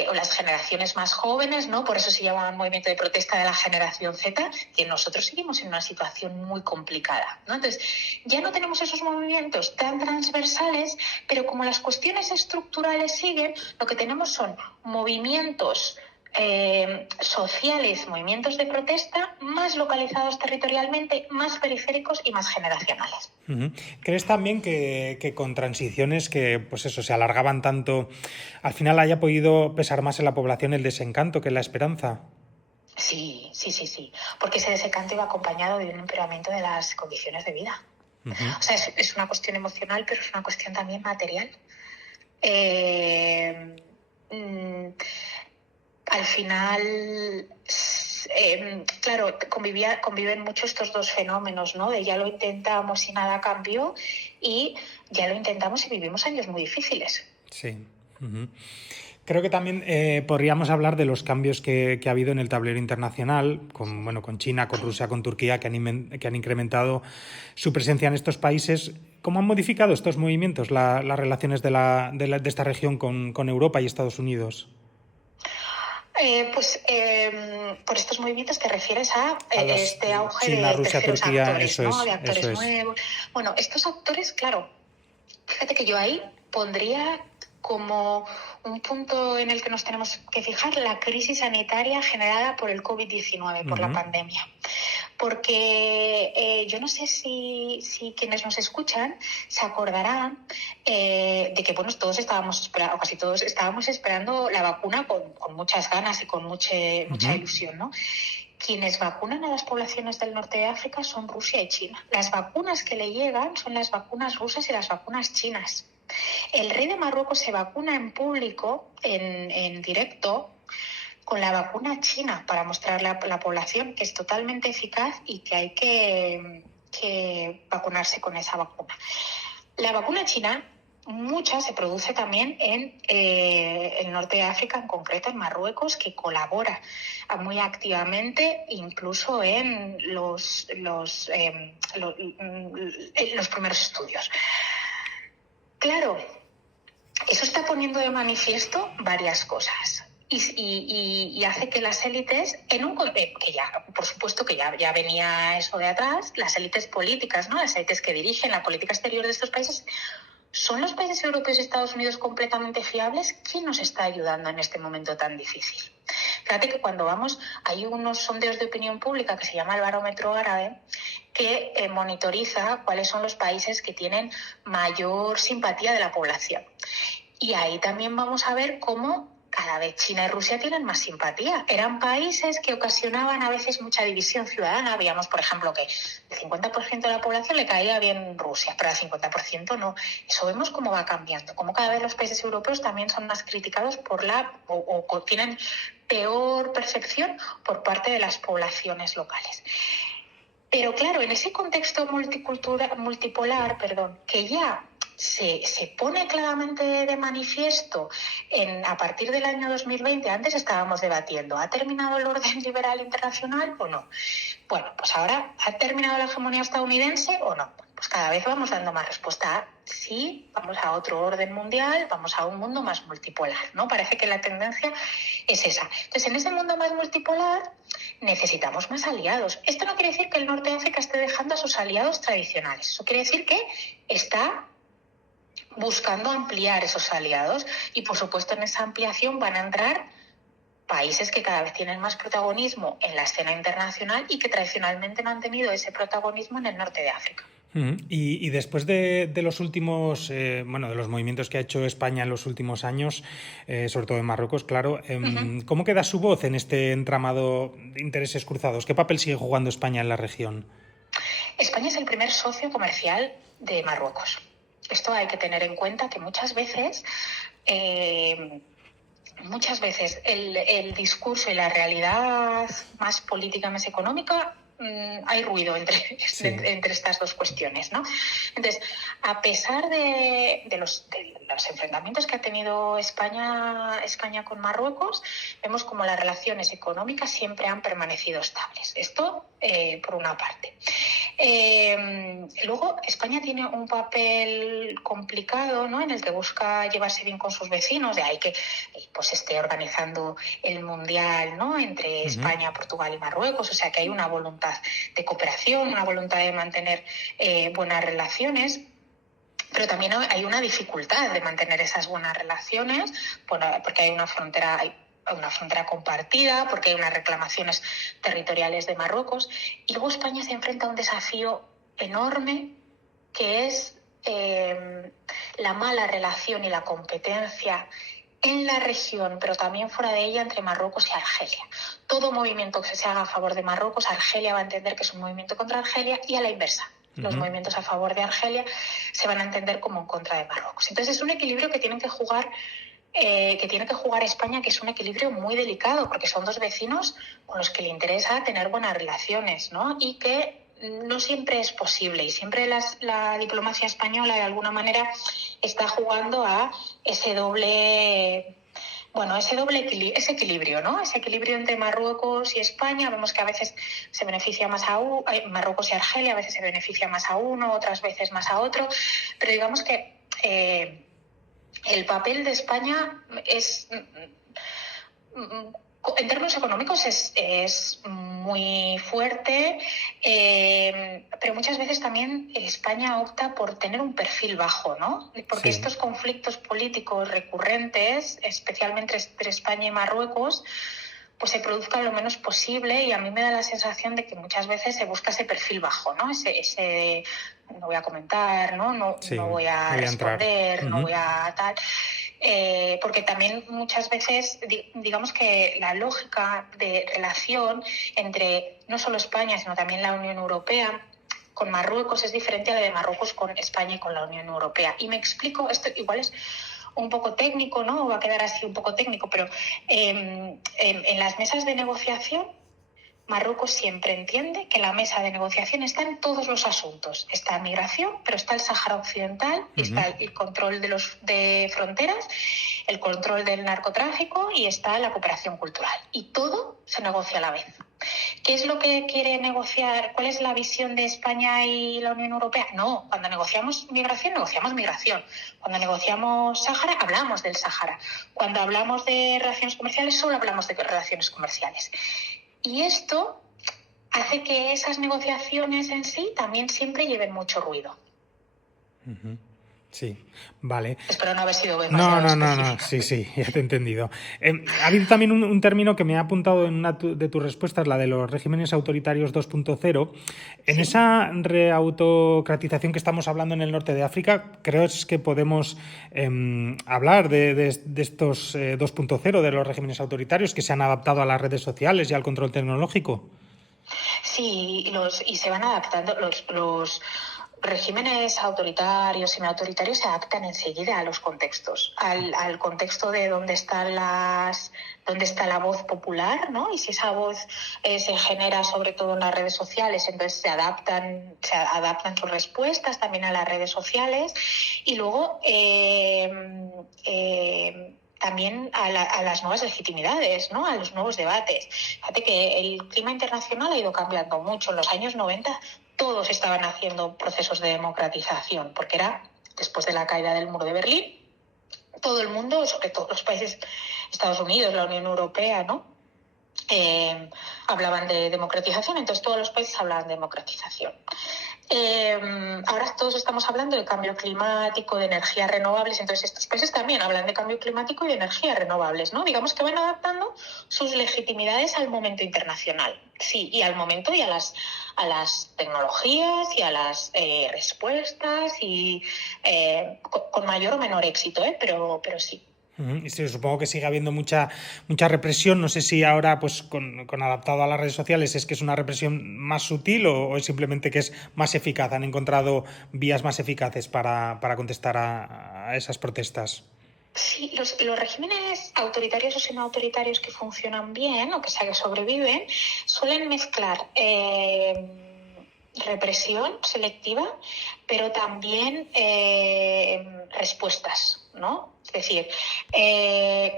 o las generaciones más jóvenes, ¿no? Por eso se llama el movimiento de protesta de la generación Z, que nosotros seguimos en una situación muy complicada, ¿no? Entonces, ya no tenemos esos movimientos tan transversales, pero como las cuestiones estructurales siguen, lo que tenemos son movimientos sociales, movimientos de protesta más localizados territorialmente, más periféricos y más generacionales. ¿Crees también que con transiciones que pues eso se alargaban tanto, al final haya podido pesar más en la población el desencanto que la esperanza? Sí, porque ese desencanto iba acompañado de un empeoramiento de las condiciones de vida. O sea, es una cuestión emocional, pero es una cuestión también material. Al final, claro, conviven mucho estos dos fenómenos, ¿no? De ya lo intentamos y nada cambió, y ya lo intentamos y vivimos años muy difíciles. Sí. Creo que también podríamos hablar de los cambios que ha habido en el tablero internacional, con China, con Rusia, con Turquía, que han incrementado su presencia en estos países. ¿Cómo han modificado estos movimientos las relaciones de esta región con Europa y Estados Unidos? Por estos movimientos te refieres a este auge China, de Rusia, terceros Turquía, actores, eso ¿no? es, De actores eso es. nuevos. Bueno, estos actores, claro, fíjate que yo ahí pondría como un punto en el que nos tenemos que fijar la crisis sanitaria generada por el COVID-19, por la pandemia. Porque yo no sé si quienes nos escuchan se acordarán de que todos estábamos esperando, o casi todos estábamos esperando la vacuna con muchas ganas y con mucha ilusión, ¿no? Quienes vacunan a las poblaciones del norte de África son Rusia y China. Las vacunas que le llegan son las vacunas rusas y las vacunas chinas. El rey de Marruecos se vacuna en público, en directo, con la vacuna china para mostrarle a la población que es totalmente eficaz y que hay que vacunarse con esa vacuna. La vacuna china mucha se produce también en el norte de África, en concreto en Marruecos, que colabora muy activamente incluso en los primeros estudios. Claro, eso está poniendo de manifiesto varias cosas. Y hace que las élites, que ya, por supuesto que ya venía eso de atrás, las élites políticas, ¿no? Las élites que dirigen la política exterior de estos países, ¿son los países europeos y Estados Unidos completamente fiables? ¿Quién nos está ayudando en este momento tan difícil? Fíjate que cuando hay unos sondeos de opinión pública que se llama el Barómetro Árabe, que monitoriza cuáles son los países que tienen mayor simpatía de la población. Y ahí también vamos a ver cómo cada vez China y Rusia tienen más simpatía. Eran países que ocasionaban a veces mucha división ciudadana. Veíamos, por ejemplo, que el 50% de la población le caía bien Rusia, pero al 50% no. Eso vemos cómo va cambiando, cómo cada vez los países europeos también son más criticados o tienen peor percepción por parte de las poblaciones locales. Pero claro, en ese contexto multipolar, que ya se pone claramente de manifiesto a partir del año 2020, antes estábamos debatiendo, ¿ha terminado el orden liberal internacional o no? Bueno, pues ahora, ¿ha terminado la hegemonía estadounidense o no? Pues cada vez vamos dando más respuesta a sí, vamos a otro orden mundial, vamos a un mundo más multipolar, ¿no? Parece que la tendencia es esa. Entonces, en ese mundo más multipolar necesitamos más aliados. Esto no quiere decir que el norte de África esté dejando a sus aliados tradicionales. Eso quiere decir que está buscando ampliar esos aliados y, por supuesto, en esa ampliación van a entrar países que cada vez tienen más protagonismo en la escena internacional y que tradicionalmente no han tenido ese protagonismo en el norte de África. Y después de los últimos, de los movimientos que ha hecho España en los últimos años, sobre todo en Marruecos, claro, ¿cómo queda su voz en este entramado de intereses cruzados? ¿Qué papel sigue jugando España en la región? España es el primer socio comercial de Marruecos. Esto hay que tener en cuenta que muchas veces el discurso y la realidad más política, más económica, hay ruido entre estas dos cuestiones, ¿no? Entonces, a pesar de los enfrentamientos que ha tenido España con Marruecos, vemos como las relaciones económicas siempre han permanecido estables. Esto, por una parte. Luego, España tiene un papel complicado, ¿no?, en el que busca llevarse bien con sus vecinos, de ahí que pues esté organizando el Mundial, ¿no?, entre España, Portugal y Marruecos. O sea que hay una voluntad de cooperación, una voluntad de mantener buenas relaciones. Pero también hay una dificultad de mantener esas buenas relaciones, porque hay una frontera compartida, porque hay unas reclamaciones territoriales de Marruecos. Y luego España se enfrenta a un desafío enorme, que es la mala relación y la competencia en la región, pero también fuera de ella, entre Marruecos y Argelia. Todo movimiento que se haga a favor de Marruecos, Argelia va a entender que es un movimiento contra Argelia, y a la inversa. Los movimientos a favor de Argelia se van a entender como en contra de Marruecos. Entonces es un equilibrio que tiene que jugar España, que es un equilibrio muy delicado, porque son dos vecinos con los que le interesa tener buenas relaciones, ¿no? Y que no siempre es posible, y siempre la diplomacia española, de alguna manera, está jugando a ese equilibrio, ¿no? Ese equilibrio entre Marruecos y España. Vemos que a veces se beneficia más Marruecos y Argelia, a veces se beneficia más a uno, otras veces más a otro, pero digamos que el papel de España es, en términos económicos, es muy fuerte, pero muchas veces también España opta por tener un perfil bajo, ¿no? Porque estos conflictos políticos recurrentes, especialmente entre España y Marruecos, pues se produzcan lo menos posible, y a mí me da la sensación de que muchas veces se busca ese perfil bajo, ¿no? Ese no voy a comentar, ¿no? No voy a responder, no voy a tal. Porque también muchas veces, digamos que la lógica de relación entre no solo España, sino también la Unión Europea con Marruecos es diferente a la de Marruecos con España y con la Unión Europea. Y me explico, esto igual es un poco técnico, ¿no? Va a quedar así un poco técnico, pero en las mesas de negociación Marruecos siempre entiende que la mesa de negociación está en todos los asuntos. Está la migración, pero está el Sáhara Occidental, está el control de fronteras, el control del narcotráfico y está la cooperación cultural. Y todo se negocia a la vez. ¿Qué es lo que quiere negociar? ¿Cuál es la visión de España y la Unión Europea? No, cuando negociamos migración, negociamos migración. Cuando negociamos Sáhara, hablamos del Sáhara. Cuando hablamos de relaciones comerciales, solo hablamos de relaciones comerciales. Y esto hace que esas negociaciones en sí también siempre lleven mucho ruido. Sí, vale. Espero no haber sido demasiado específica. No, sí, ya te he entendido. Ha habido también un término que me ha apuntado en una de tus respuestas, la de los regímenes autoritarios 2.0. En esa reautocratización que estamos hablando en el norte de África, creo que podemos hablar de estos 2.0, de los regímenes autoritarios que se han adaptado a las redes sociales y al control tecnológico. Sí, y se van adaptando los regímenes autoritarios y semiautoritarios se adaptan enseguida a los contextos, al contexto de dónde está la voz popular, ¿no? Y si esa voz se genera sobre todo en las redes sociales, entonces se adaptan sus respuestas también a las redes sociales y luego también a las nuevas legitimidades, ¿no? A los nuevos debates. Fíjate que el clima internacional ha ido cambiando mucho. En los años 90 todos estaban haciendo procesos de democratización, porque era después de la caída del muro de Berlín, todo el mundo, sobre todo los países, Estados Unidos, la Unión Europea, ¿no? Hablaban de democratización, entonces todos los países hablaban de democratización. Ahora todos estamos hablando de cambio climático, de energías renovables, entonces estos países también hablan de cambio climático y de energías renovables, ¿no? Digamos que van adaptando sus legitimidades al momento internacional, sí, y al momento y a las tecnologías y a las respuestas y con mayor o menor éxito, pero sí. Sí, supongo que sigue habiendo mucha represión. No sé si ahora, pues, con adaptado a las redes sociales, es que es una represión más sutil o es simplemente que es más eficaz. ¿Han encontrado vías más eficaces para contestar a esas protestas? Sí, los regímenes autoritarios o semiautoritarios que funcionan bien o que sobreviven suelen mezclar represión selectiva, pero también respuestas, ¿no? Es decir,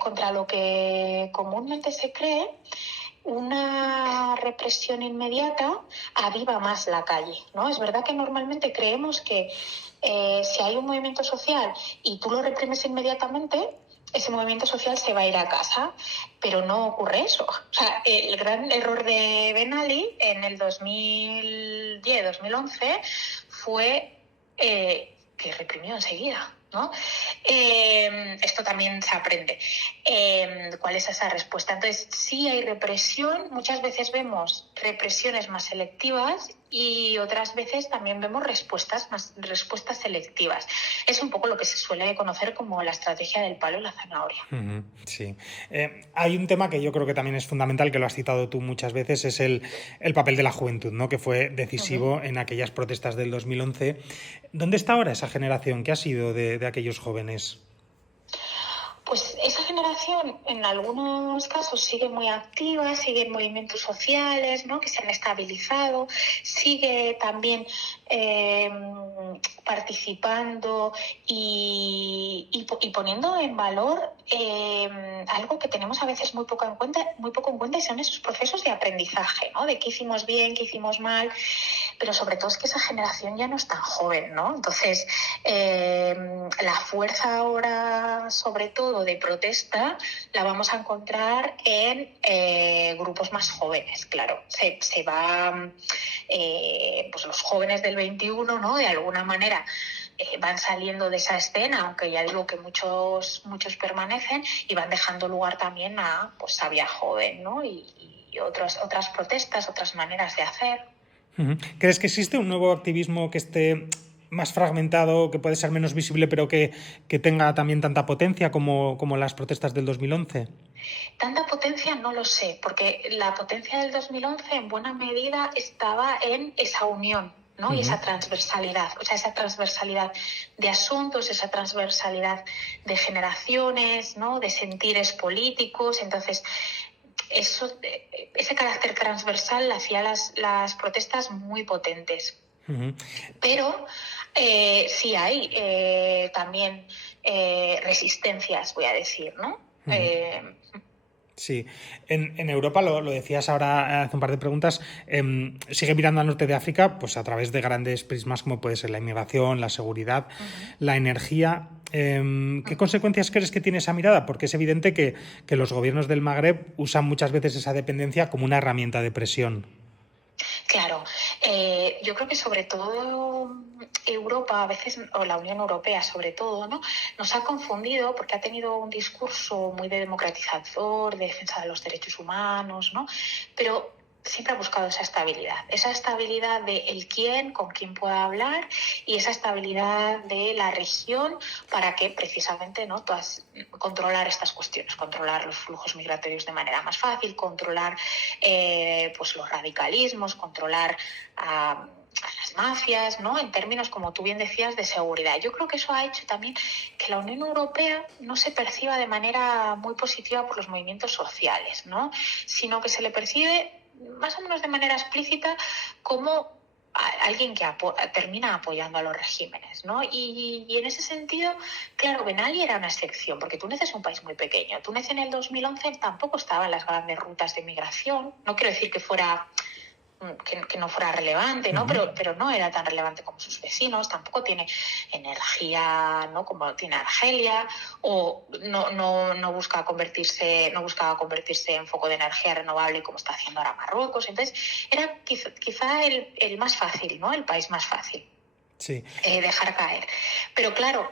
contra lo que comúnmente se cree, una represión inmediata aviva más la calle, ¿no? Es verdad que normalmente creemos que si hay un movimiento social y tú lo reprimes inmediatamente, ese movimiento social se va a ir a casa, pero no ocurre eso. O sea, el gran error de Ben Ali en el 2010-2011 fue que reprimió enseguida, ¿no? Esto también se aprende. ¿Cuál es esa respuesta? Entonces, sí hay represión, muchas veces vemos represiones más selectivas y otras veces también vemos respuestas selectivas. Es un poco lo que se suele conocer como la estrategia del palo y la zanahoria. Sí. Hay un tema que yo creo que también es fundamental, que lo has citado tú muchas veces, es el papel de la juventud, ¿no? Que fue decisivo en aquellas protestas del 2011. ¿Dónde está ahora esa generación? ¿Qué ha sido de aquellos jóvenes? Pues esa generación en algunos casos sigue muy activa, sigue en movimientos sociales, ¿no? Que se han estabilizado, sigue también participando y poniendo en valor algo que tenemos a veces muy poco en cuenta y son esos procesos de aprendizaje, ¿no? De qué hicimos bien, qué hicimos mal, pero sobre todo es que esa generación ya no es tan joven, ¿no? Entonces, la fuerza ahora, sobre todo de protesta, la vamos a encontrar en grupos más jóvenes, claro. Se va, pues los jóvenes del 21, ¿no? De alguna manera van saliendo de esa escena, aunque ya digo que muchos permanecen y van dejando lugar también a pues a vía joven, ¿no? Y otras protestas, otras maneras de hacer. ¿Crees que existe un nuevo activismo que esté más fragmentado, que puede ser menos visible, pero que tenga también tanta potencia como las protestas del 2011? Tanta potencia no lo sé, porque la potencia del 2011 en buena medida estaba en esa unión, ¿no? Y esa transversalidad, o sea, esa transversalidad de asuntos, esa transversalidad de generaciones, ¿no? De sentires políticos. Entonces, ese carácter transversal hacía las protestas muy potentes. Uh-huh. Pero sí hay también resistencias, voy a decir, ¿no? Uh-huh. Sí, en Europa, lo decías ahora hace un par de preguntas, sigue mirando al norte de África pues a través de grandes prismas como puede ser la inmigración, la seguridad, la energía. ¿Qué consecuencias crees que tiene esa mirada? Porque es evidente que los gobiernos del Magreb usan muchas veces esa dependencia como una herramienta de presión. Claro, yo creo que sobre todo Europa, a veces, o la Unión Europea sobre todo, ¿no? Nos ha confundido porque ha tenido un discurso muy de democratizador, de defensa de los derechos humanos, ¿no? Pero siempre ha buscado esa estabilidad de el quién, con quién pueda hablar, y esa estabilidad de la región para que precisamente, ¿no?, controlar estas cuestiones, controlar los flujos migratorios de manera más fácil, controlar pues los radicalismos, controlar a las mafias, ¿no?, en términos, como tú bien decías, de seguridad. Yo creo que eso ha hecho también que la Unión Europea no se perciba de manera muy positiva por los movimientos sociales, ¿no?, sino que se le percibe más o menos de manera explícita como alguien que termina apoyando a los regímenes, ¿no? Y en ese sentido, claro, Ben Ali era una excepción, porque Túnez es un país muy pequeño. Túnez en el 2011 tampoco estaba en las grandes rutas de migración. No quiero decir que no fuera relevante, ¿no? Pero no era tan relevante como sus vecinos, tampoco tiene energía, ¿no?, como tiene Argelia, o no buscaba convertirse en foco de energía renovable como está haciendo ahora Marruecos. Entonces era quizá el más fácil, ¿no?, el país más fácil. Sí. Dejar caer. Pero claro,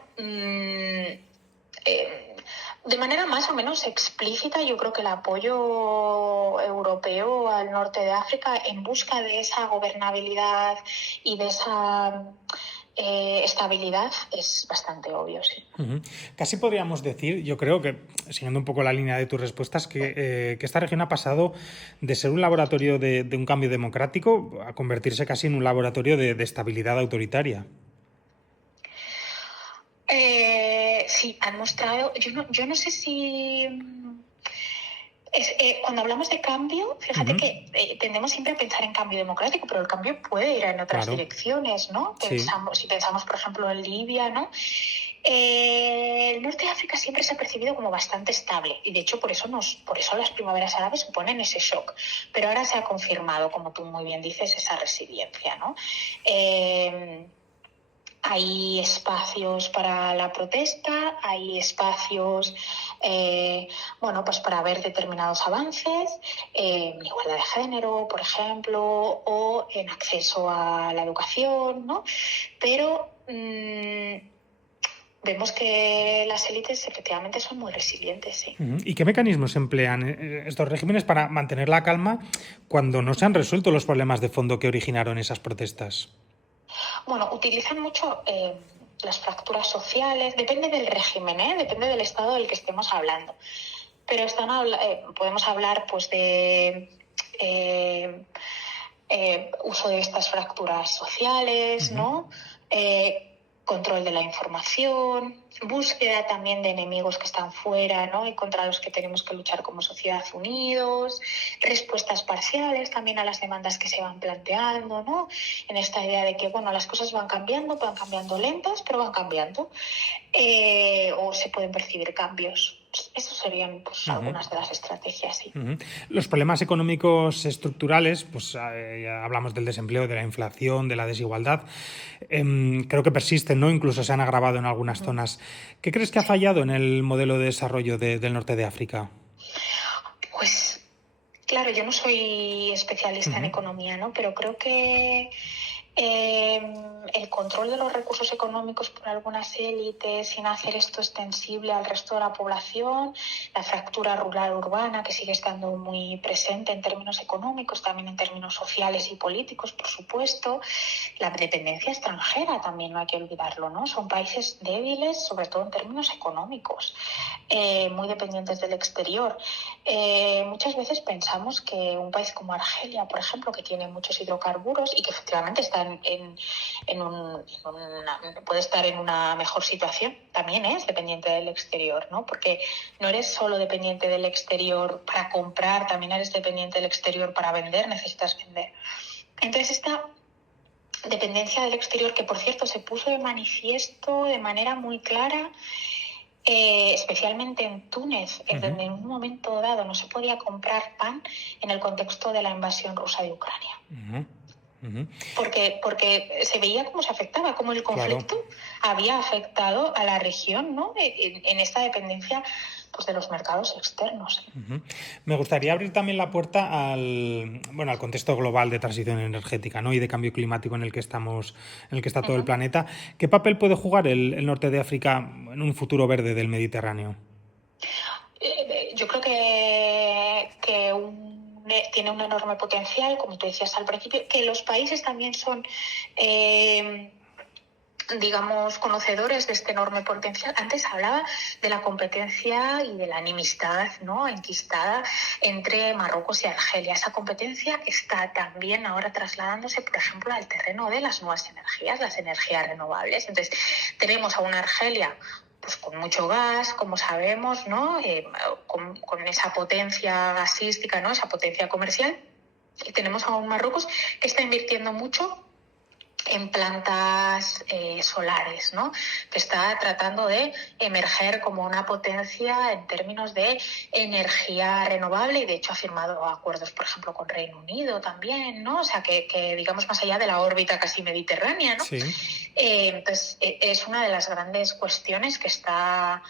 de manera más o menos explícita, yo creo que el apoyo europeo al norte de África en busca de esa gobernabilidad y de esa estabilidad es bastante obvio, sí. Uh-huh. Casi podríamos decir, yo creo que, siguiendo un poco la línea de tus respuestas, que esta región ha pasado de ser un laboratorio de un cambio democrático a convertirse casi en un laboratorio de estabilidad autoritaria. Sí, han mostrado. Yo no sé si. Cuando hablamos de cambio, fíjate que tendemos siempre a pensar en cambio democrático, pero el cambio puede ir en otras direcciones, ¿no? Sí. Si pensamos, por ejemplo, en Libia, ¿no? El norte de África siempre se ha percibido como bastante estable, y de hecho por eso las primaveras árabes suponen ese shock. Pero ahora se ha confirmado, como tú muy bien dices, esa resiliencia, ¿no? Hay espacios para la protesta, hay espacios pues para ver determinados avances, en igualdad de género, por ejemplo, o en acceso a la educación, ¿no? Pero vemos que las élites efectivamente son muy resilientes, sí. ¿Y qué mecanismos emplean estos regímenes para mantener la calma cuando no se han resuelto los problemas de fondo que originaron esas protestas? Bueno, utilizan mucho las fracturas sociales, depende del régimen, depende del estado del que estemos hablando. Pero podemos hablar pues de uso de estas fracturas sociales, ¿no? Control de la información, búsqueda también de enemigos que están fuera, ¿no?, y contra los que tenemos que luchar como sociedad unidos, respuestas parciales también a las demandas que se van planteando, ¿no?, en esta idea de que, bueno, las cosas van cambiando lentas, pero van cambiando, o se pueden percibir cambios. Esas serían pues algunas de las estrategias, sí. Los problemas económicos estructurales, pues ya hablamos del desempleo, de la inflación, de la desigualdad, creo que persisten, ¿no? Incluso se han agravado en algunas zonas. ¿Qué crees que ha fallado en el modelo de desarrollo del norte de África? Pues, claro, yo no soy especialista en economía, ¿no? Pero creo que el control de los recursos económicos por algunas élites sin hacer esto extensible al resto de la población, la fractura rural-urbana que sigue estando muy presente en términos económicos, también en términos sociales y políticos, por supuesto, la dependencia extranjera también no hay que olvidarlo, ¿no? Son países débiles, sobre todo en términos económicos, muy dependientes del exterior. Muchas veces pensamos que un país como Argelia, por ejemplo, que tiene muchos hidrocarburos y que efectivamente está está puede estar en una mejor situación, también es dependiente del exterior, ¿no? Porque no eres solo dependiente del exterior para comprar, también eres dependiente del exterior para vender, necesitas vender. Entonces esta dependencia del exterior, que por cierto se puso de manifiesto de manera muy clara, especialmente en Túnez, en donde en un momento dado no se podía comprar pan en el contexto de la invasión rusa de Ucrania. Porque se veía cómo se afectaba, cómo el conflicto había afectado a la región, ¿no? En esta dependencia pues de los mercados externos. Me gustaría abrir también la puerta al contexto global de transición energética, ¿no? Y de cambio climático en el que está todo el planeta. ¿Qué papel puede jugar el norte de África en un futuro verde del Mediterráneo? Yo creo que tiene un enorme potencial, como tú decías al principio, que los países también son conocedores de este enorme potencial. Antes hablaba de la competencia y de la enemistad, ¿no?, enquistada entre Marruecos y Argelia. Esa competencia está también ahora trasladándose, por ejemplo, al terreno de las nuevas energías, las energías renovables. Entonces, tenemos a una Argelia pues con mucho gas, como sabemos, ¿no?, con esa potencia gasística, ¿no?, esa potencia comercial. Y tenemos a un Marruecos que está invirtiendo mucho en plantas solares, ¿no?, que está tratando de emerger como una potencia en términos de energía renovable, y de hecho ha firmado acuerdos, por ejemplo, con Reino Unido también, ¿no? O sea, que digamos más allá de la órbita casi mediterránea, ¿no? Sí. Entonces, es una de las grandes cuestiones que está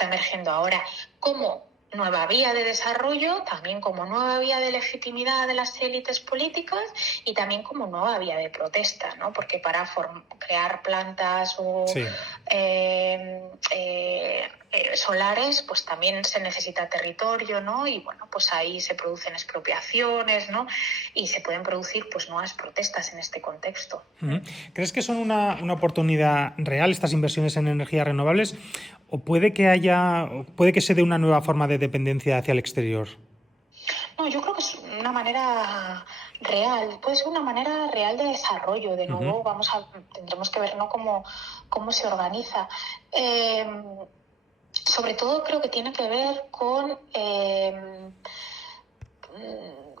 emergiendo ahora. ¿Cómo? Nueva vía de desarrollo, también como nueva vía de legitimidad de las élites políticas y también como nueva vía de protesta, ¿no? Porque para crear plantas o solares, pues también se necesita territorio, ¿no? Y bueno, pues ahí se producen expropiaciones, ¿no? Y se pueden producir pues nuevas protestas en este contexto. ¿Crees que son una oportunidad real estas inversiones en energías renovables? ¿O puede que se dé una nueva forma de dependencia hacia el exterior? No, yo creo que es una manera real, puede ser una manera real de desarrollo. De nuevo, tendremos que ver, ¿no?, cómo se organiza. Sobre todo creo que tiene que ver con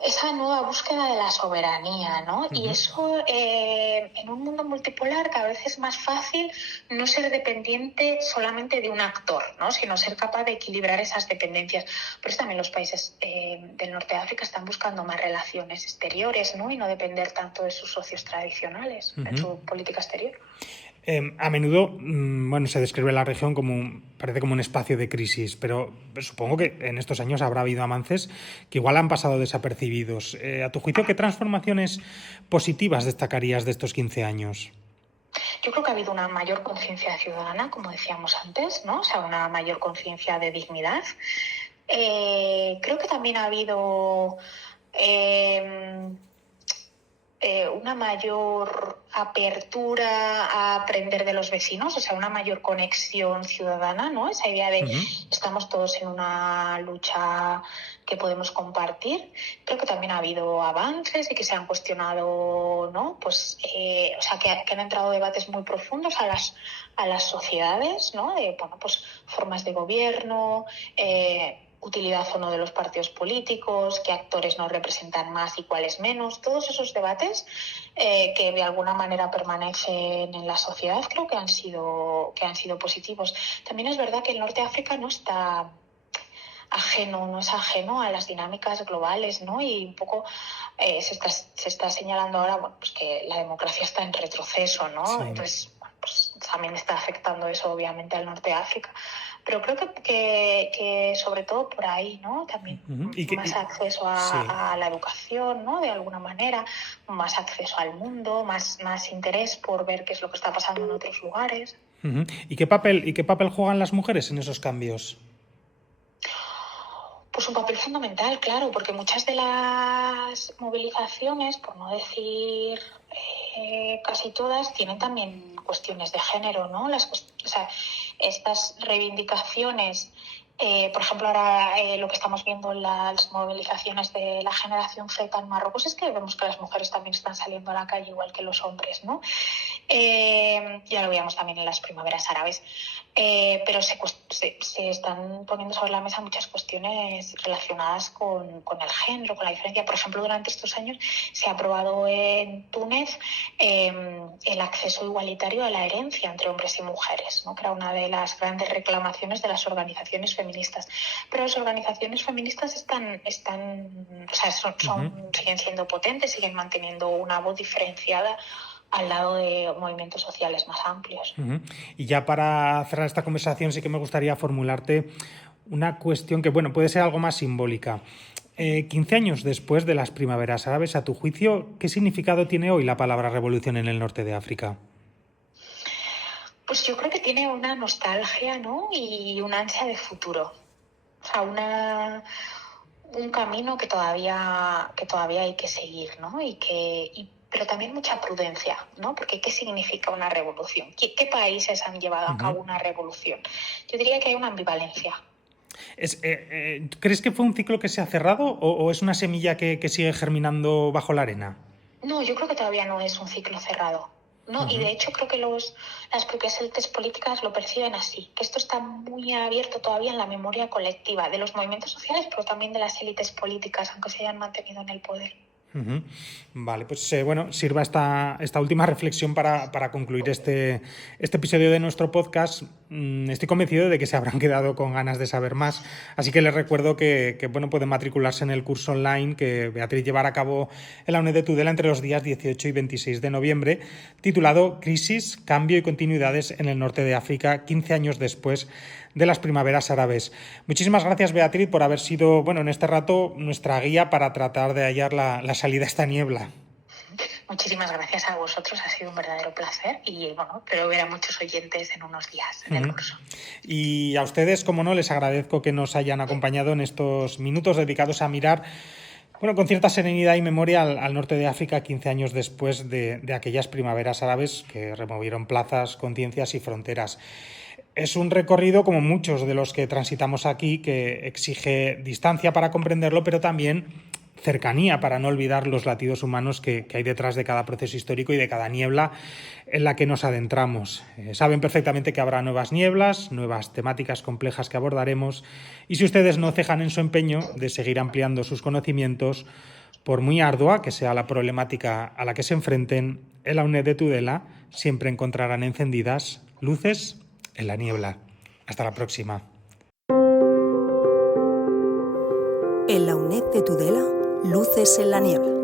esa nueva búsqueda de la soberanía, ¿no? Y eso, en un mundo multipolar, cada vez es más fácil no ser dependiente solamente de un actor, ¿no?, sino ser capaz de equilibrar esas dependencias. Por eso también los países del norte de África están buscando más relaciones exteriores, ¿no?, y no depender tanto de sus socios tradicionales en su política exterior. A menudo se describe la región parece como un espacio de crisis, pero supongo que en estos años habrá habido avances que igual han pasado desapercibidos. A tu juicio, ¿qué transformaciones positivas destacarías de estos 15 años? Yo creo que ha habido una mayor conciencia ciudadana, como decíamos antes, ¿no? O sea, una mayor conciencia de dignidad. Creo que también ha habido una mayor apertura a aprender de los vecinos, o sea, una mayor conexión ciudadana, ¿no? Esa idea de estamos todos en una lucha que podemos compartir. Creo que también ha habido avances y que se han cuestionado, ¿no? Pues, o sea, que han entrado debates muy profundos a las sociedades, ¿no? De, bueno, pues formas de gobierno, utilidad o no de los partidos políticos, qué actores nos representan más y cuáles menos. Todos esos debates que de alguna manera permanecen en la sociedad, creo que han sido positivos. También es verdad que el norte de África no es ajeno a las dinámicas globales, ¿no? Y un poco se está señalando ahora, bueno, pues que la democracia está en retroceso, ¿no? Sí. Entonces, pues también está afectando eso obviamente al norte de África. Pero creo que sobre todo por ahí, ¿no? También más acceso a la educación, ¿no? De alguna manera, más acceso al mundo, más interés por ver qué es lo que está pasando en otros lugares. ¿Y qué papel juegan las mujeres en esos cambios? Pues un papel fundamental, claro, porque muchas de las movilizaciones, por no decir casi todas, tienen también cuestiones de género, ¿no? O sea, estas reivindicaciones Por ejemplo, ahora lo que estamos viendo en las movilizaciones de la generación Z en Marruecos es que vemos que las mujeres también están saliendo a la calle igual que los hombres, ¿no? Ya lo veíamos también en las primaveras árabes. Pero se están poniendo sobre la mesa muchas cuestiones relacionadas con el género, con la diferencia. Por ejemplo, durante estos años se ha aprobado en Túnez el acceso igualitario a la herencia entre hombres y mujeres, ¿no? Que era una de las grandes reclamaciones de las organizaciones feministas. Pero las organizaciones feministas siguen siendo potentes, siguen manteniendo una voz diferenciada al lado de movimientos sociales más amplios. Y ya para cerrar esta conversación sí que me gustaría formularte una cuestión que, bueno, puede ser algo más simbólica. 15 años después de las primaveras árabes, a tu juicio, ¿qué significado tiene hoy la palabra revolución en el norte de África? Pues yo creo que tiene una nostalgia, ¿no? Y una ansia de futuro. O sea, un camino que todavía hay que seguir, ¿no? Pero también mucha prudencia, ¿no? Porque ¿qué significa una revolución? ¿Qué países han llevado a cabo una revolución? Yo diría que hay una ambivalencia. ¿Crees que fue un ciclo que se ha cerrado o es una semilla que sigue germinando bajo la arena? No, yo creo que todavía no es un ciclo cerrado. ¿No? Y de hecho creo que las propias élites políticas lo perciben así, que esto está muy abierto todavía en la memoria colectiva de los movimientos sociales, pero también de las élites políticas, aunque se hayan mantenido en el poder. Vale, pues sirva esta última reflexión para concluir este episodio de nuestro podcast. Estoy convencido de que se habrán quedado con ganas de saber más, así que les recuerdo que pueden matricularse en el curso online que Beatriz llevará a cabo en la UNED de Tudela entre los días 18 y 26 de noviembre, titulado Crisis, Cambio y Continuidades en el Norte de África, 15 años después de las primaveras árabes. Muchísimas gracias, Beatriz, por haber sido, en este rato nuestra guía para tratar de hallar la salida a esta niebla. Muchísimas gracias a vosotros, ha sido un verdadero placer y espero ver a muchos oyentes en unos días en el curso. Y a ustedes, como no, les agradezco que nos hayan acompañado en estos minutos dedicados a mirar con cierta serenidad y memoria al norte de África 15 años después de aquellas primaveras árabes que removieron plazas, conciencias y fronteras. Es un recorrido, como muchos de los que transitamos aquí, que exige distancia para comprenderlo, pero también cercanía para no olvidar los latidos humanos que hay detrás de cada proceso histórico y de cada niebla en la que nos adentramos. Saben perfectamente que habrá nuevas nieblas, nuevas temáticas complejas que abordaremos, y si ustedes no cejan en su empeño de seguir ampliando sus conocimientos, por muy ardua que sea la problemática a la que se enfrenten, en la UNED de Tudela siempre encontrarán encendidas luces en la niebla. Hasta la próxima. En la UNED de Tudela, luces en la niebla.